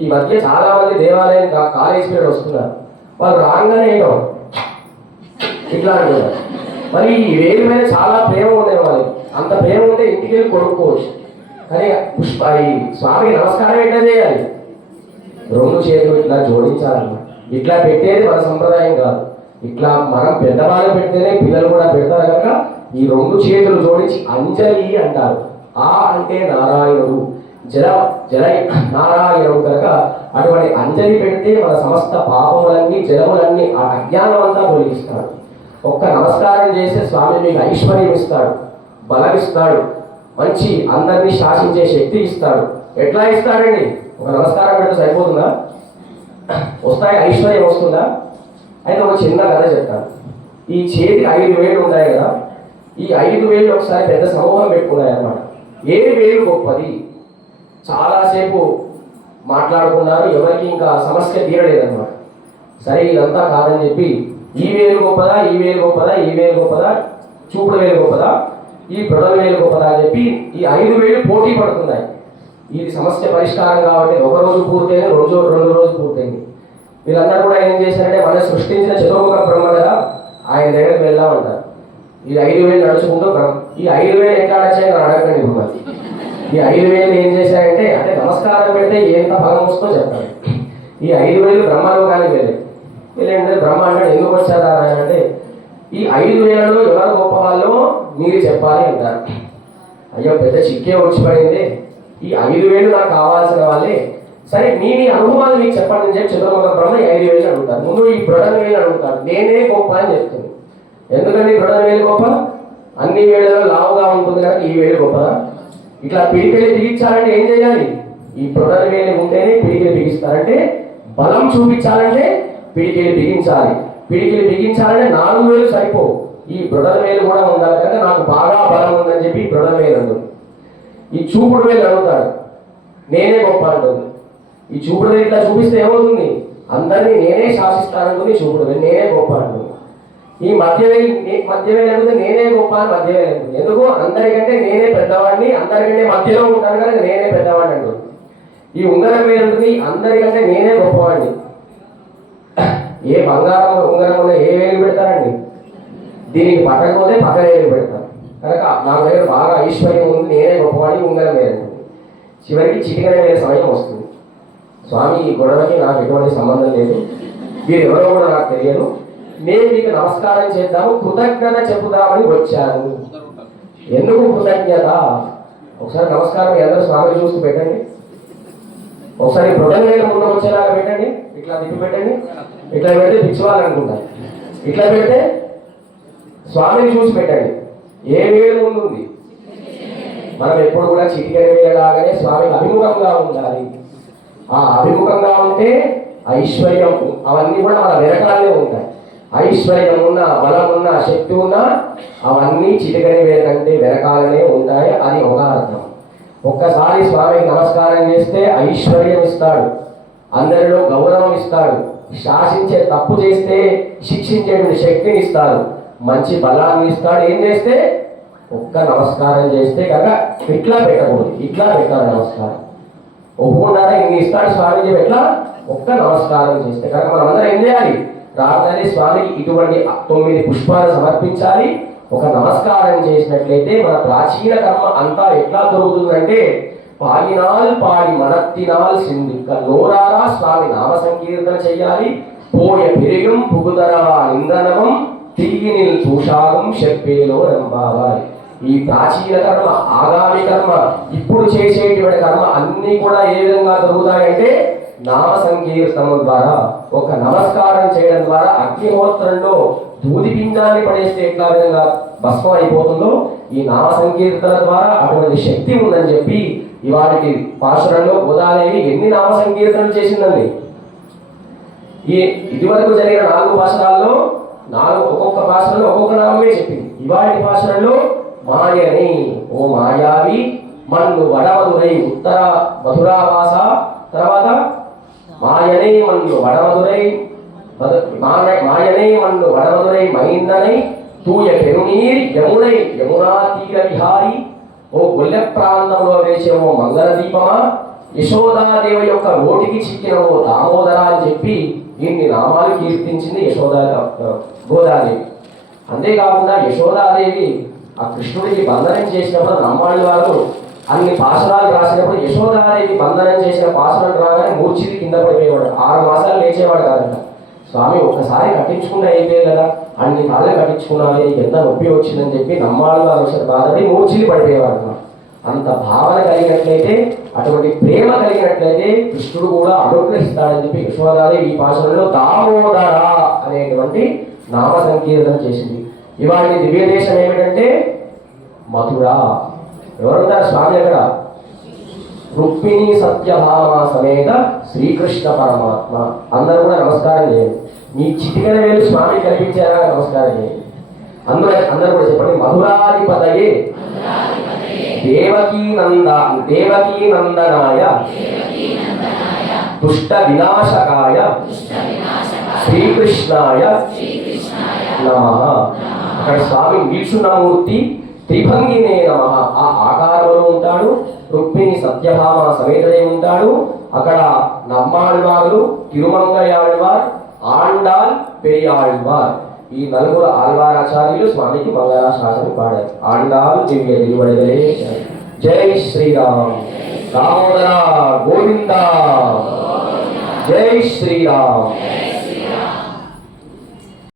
ఈ మధ్య చాలా మంది దేవాలయం కాలేజ్ పీరియడ్ వస్తున్నారు, వాళ్ళు రాగానే ఏమో ఇట్లా అంటున్నారు. మరి ఈ వేలు మీద చాలా ప్రేమ ఉండే వాళ్ళకి, అంత ప్రేమ ఉంటే ఇంటికి వెళ్ళి కొనుక్కోవచ్చు. కానీ ఈ స్వామికి నమస్కారం ఎట్లా చేయాలి? 2 చేతులు ఇట్లా జోడించాలన్నమాట. ఇట్లా పెట్టేది మన సంప్రదాయం కాదు. ఇట్లా మనం పెద్దవాళ్ళు పెడితేనే పిల్లలు కూడా పెడతారు కనుక ఈ 2 చేతులు జోడించి అంజలి అంటారు. ఆ అంటే నారాయణుడు, జల నారాయణుడు కనుక అటువంటి అంజలి పెడితే మన సమస్త పాపములన్నీ జలములన్నీ ఆ అజ్ఞానం అంతా తొలగిస్తాడు. ఒక్క నమస్కారం చేస్తే స్వామి మీకు ఐశ్వర్యం ఇస్తాడు, బలం ఇస్తాడు, మంచి అందరినీ శాసించే శక్తి ఇస్తాడు. ఎట్లా ఇస్తాడండి? ఒక నమస్కారం పెడితే సరిపోతుందా? వస్తాయి, ఐశ్వర్యం వస్తుందా? అయితే ఒక చిన్న కథ చెప్తాను. ఈ చేతికి 5 వేలు ఉంటాయి కదా, ఈ 5 వేలు ఒకసారి పెద్ద సమూహం పెట్టుకున్నాయి అన్నమాట. ఏ వేలు గొప్పది? చాలాసేపు మాట్లాడుకున్నారు, ఎవరికి ఇంకా సమస్య తీరలేదన్నమాట. సరే ఇదంతా కాదని చెప్పి ఈ వేలు గొప్పదా, ఈ వేలు గొప్పదా, ఈ వేలు గొప్పదా, చూపుడు వేలు గొప్పదా, ఈ ప్రొడల వేలు గొప్పదా అని చెప్పి ఈ 5 వేలు పోటీ పడుతున్నాయి. ఇది సమస్య పరిష్కారం కాబట్టి ఒక రోజు పూర్తయింది, రెండు రోజు పూర్తయింది. వీళ్ళందరూ కూడా ఏం చేశారంటే మన సృష్టించిన చతుర్ముఖ బ్రహ్మ కదా, ఆయన దగ్గరికి వెళ్దామంటారు. ఈ 5 వేలు నడుచుకుంటూ ఈ 5 వేలు ఎట్లా నడిచాయని అడగండి. మరి ఈ 5 వేలు ఏం చేశారంటే అంటే నమస్కారం పెడితే ఎంత ఫలం వస్తుందో చెప్తారు. ఈ 5 వేలు బ్రహ్మలోకానికి వెళ్ళండి. బ్రహ్మ అంటే ఎందుకు వచ్చారా అంటే ఈ 5 వేలలో ఎవరు గొప్ప వాళ్ళు మీరు చెప్పాలి అంటారు. అయ్యో పెద్ద చిక్కే వచ్చి పడింది, ఈ 5 వేలు నాకు కావాల్సిన వాళ్ళే, సరే మీ అనుభవాలు మీకు చెప్పండి అని చెప్పి చతుర్ముఖ బ్రహ్మ 5 వేలు అడుగుతారు. ముందు ఈ బ్రొడల వేలు అడుగుతారు, నేనే గొప్ప అని చెప్తుంది. ఎందుకంటే బ్రొడల వేలు గొప్ప, అన్ని వేళలో లావుగా ఉంటుంది కనుక ఈ వేలు గొప్పదా. ఇట్లా పిడికిలి బిగించాలంటే ఏం చేయాలి? ఈ బ్రొడల వేలు ఉంటేనే పిడికిలి బిగిస్తారంటే బలం చూపించాలంటే పిడికిలి బిగించాలి. పిడికిలి బిగించాలంటే 4 వేలు సరిపోవు, ఈ బ్రొడల వేలు కూడా ఉండాలి కనుక నాకు బాగా బలం ఉందని చెప్పి ఈ బ్రొడల వేలు అంటుంది. ఈ చూపుడు వేలు అడుగుతాడు, నేనే గొప్ప అంటుంది. ఈ చూపుడు వేలు ఇట్లా చూపిస్తే ఏమవుతుంది? అందరినీ నేనే శాసిస్తానంటుంది చూపుడు వేలు, నేనే గొప్ప అంటుంది. ఈ మధ్య వేలు అడిగితే నేనే గొప్ప అని మధ్య వేలు అంటుంది. ఎందుకు? అందరికంటే నేనే పెద్దవాడిని, అందరికంటే మధ్యలో ఉంటాను కనుక నేనే పెద్దవాడిని అంటుంది. ఈ ఉంగరం వేలు ఉంటుంది, అందరికంటే నేనే గొప్పవాడిని. ఏ బంగారం ఉంగరంలో ఏ వేలు పెడతారండి? దీనికి పట్టకపోతే పక్కన వేలు పెడతారు కనుక నా దగ్గర బాగా ఐశ్వర్యం ఉంది, నేనే గొప్పవాడిని, ఉంగరం వేలు. చివరికి చిటికన వేరే సమయం వస్తుంది. స్వామి ఈ గొడవకి నాకు ఎటువంటి సంబంధం లేదు, మీరు ఎవరో కూడా నాకు తెలియదు, నేను మీకు నమస్కారం చేద్దాము, కృతజ్ఞత చెప్పుదామని వచ్చాను. ఎందుకు కృతజ్ఞత? ఒకసారి నమస్కారం అందరూ స్వామిని చూస్తూ పెట్టండి. ఒకసారి ప్రొడల్ వేలు ముందు వచ్చేలాగా పెట్టండి, ఇట్లా తిప్పి పెట్టండి. ఇట్లా పెడితే పిచ్చివాలనుకుంటారు, ఇట్లా పెడితే స్వామిని చూసి పెట్టండి. ఏ వేలు ముందు ఉంది? మనం ఎప్పుడు కూడా చిటికెన వేయలాగానే స్వామికి అభిముఖంగా ఉండాలి. ఆ అభిముఖంగా ఉంటే ఐశ్వర్యం అవన్నీ కూడా మన వెనకాలనే ఉంటాయి. ఐశ్వర్యం ఉన్నా, బలం ఉన్నా, శక్తి ఉన్నా అవన్నీ చిటికని వేల కంటే వెనకాలనే ఉంటాయి. అది ఒక అర్థం. ఒక్కసారి స్వామికి నమస్కారం చేస్తే ఐశ్వర్యం ఇస్తాడు, అందరిలో గౌరవం ఇస్తాడు, శాసించే తప్పు చేస్తే శిక్షించేటువంటి శక్తిని ఇస్తాడు, మంచి బలాన్ని ఇస్తాడు. ఏం చేస్తే ఒక్క నమస్కారం చేస్తే కనుక ఇట్లా పెట్టకూడదు, ఇట్లా పెట్టాలి నమస్కారం. ఒప్పుకుంటారా? ఇన్ని ఇస్తాడు స్వామిజీ, ఎట్లా? ఒక్క నమస్కారం చేస్తే కనుక మనం అందరం ఏం చేయాలి? రాగానే స్వామికి ఇటువంటి 9 పుష్పాలు సమర్పించాలి. ఒక నమస్కారం చేసినట్లయితే మన ప్రాచీన కర్మ అంతా ఎట్లా దొరుకుతుందంటే పాడినాల్ పాడి మనత్తినాల్ సింధిక నోరారా స్వామి నామ సంకీర్తన చెయ్యాలి. పోయ పెరిగం పుగుదరా ఇంద్రనవం తిరిగి చూషాగం చెప్పేలో రంబావాలి. ఈ ప్రాచీన కర్మ, ఆగామి కర్మ, ఇప్పుడు చేసేటువంటి కర్మ అన్నీ కూడా ఏ విధంగా దొరుకుతాయంటే నామ సంకీర్తనం ద్వారా, ఒక నమస్కారం చేయడం ద్వారా అగ్నిహోత్రంలో దూది పిండాన్ని పడేస్తే ఎట్లా విధంగా భస్మం అయిపోతుందో ఈ నామ సంకీర్తన ద్వారా అటువంటి శక్తి ఉందని చెప్పి ఇవాళకి పాశురంలో గోదాదేవి ఎన్ని నామ సంకీర్తనలు చేసిందండి. ఈ ఇదివరకు జరిగిన 4 పాశురాల్లో ఒక్కొక్క పాశురంలో ఒక్కొక్క నామమే చెప్పింది. ఇవాళ పాశురంలో మాయని ఓ మాయావి మన్ను వడమధురై ఉత్తర మధురావాస, తర్వాత మాయనే మన్ను వడమధురై మాయనే మన్ను వడమధురై మైందనై తూయ పెరునీరి యమునై యమునా తీర విహారి ఓ గొల్లె ప్రాంతంలో వేసే ఓ మంగళ దీపమా, యశోదాదేవి యొక్క రోటికి చిక్కిన ఓ దామోదర అని చెప్పి ఇన్ని నామాలు కీర్తించింది గోదాదేవి. అంతేకాకుండా యశోదాదేవి ఆ కృష్ణుడికి బంధనం చేసినప్పుడు నమ్మాళ్ళ వారు అన్ని పాశురాలు రాసినప్పుడు యశోదాదేవి బంధనం చేసిన పాశురం రాగానే మూర్ఛిది కింద పడిపోయేవాడు. 6 మాసాలు లేచేవాడు కాదంట. స్వామి ఒక్కసారి కట్టించుకుంటే అయిపోయాయి కదా, అన్ని కాళ్ళు కట్టించుకున్నాను, ఎంత నొప్పి వచ్చిందని చెప్పి నమ్మాళ్ళ వారు బాధపడి మూర్ఛిది పడిపోయేవాడు. అంత భావన కలిగినట్లయితే, అటువంటి ప్రేమ కలిగినట్లయితే కృష్ణుడు కూడా అనుగ్రహిస్తాడని చెప్పి యశోదాదేవి ఈ పాశురంలో దామోదర అనేటువంటి నామ సంకీర్తన చేసింది. ఇవాళ దివ్య దేశం ఏమిటంటే మధుర. ఎవరున్నారు స్వామి అక్కడ? రుక్మిణి సత్యభామ సమేత శ్రీకృష్ణ పరమాత్మ. అందరూ కూడా నమస్కారం చేయండి. మీ చిటికన వేలు స్వామి కల్పించారా? నమస్కారం చేయండి. అందరూ కూడా చెప్పండి. మధురాధిపతయే దేవకీ నందనాయ దుష్ట వినాశకాయ శ్రీకృష్ణాయ నమః. అక్కడ స్వామి వీక్షున్న మూర్తి త్రిభంగినే నమః. ఆ ఆకారంలో ఉంటాడు. రుక్మిణి సత్యభామ సమేతనే ఉంటాడు. అక్కడ నమ్మాళ్వారు, తిరుమంగయాళ్వార్, ఆండాల్, పెరియాళ్వార్, ఈ నలుగురు ఆళ్వారాచార్యులు స్వామికి మంగళాశాసనం పాడారు. ఆండాల్ దివ్య తిరువడిగలే. జై శ్రీరామ్. దామోదర గోవింద. జై శ్రీరామ్.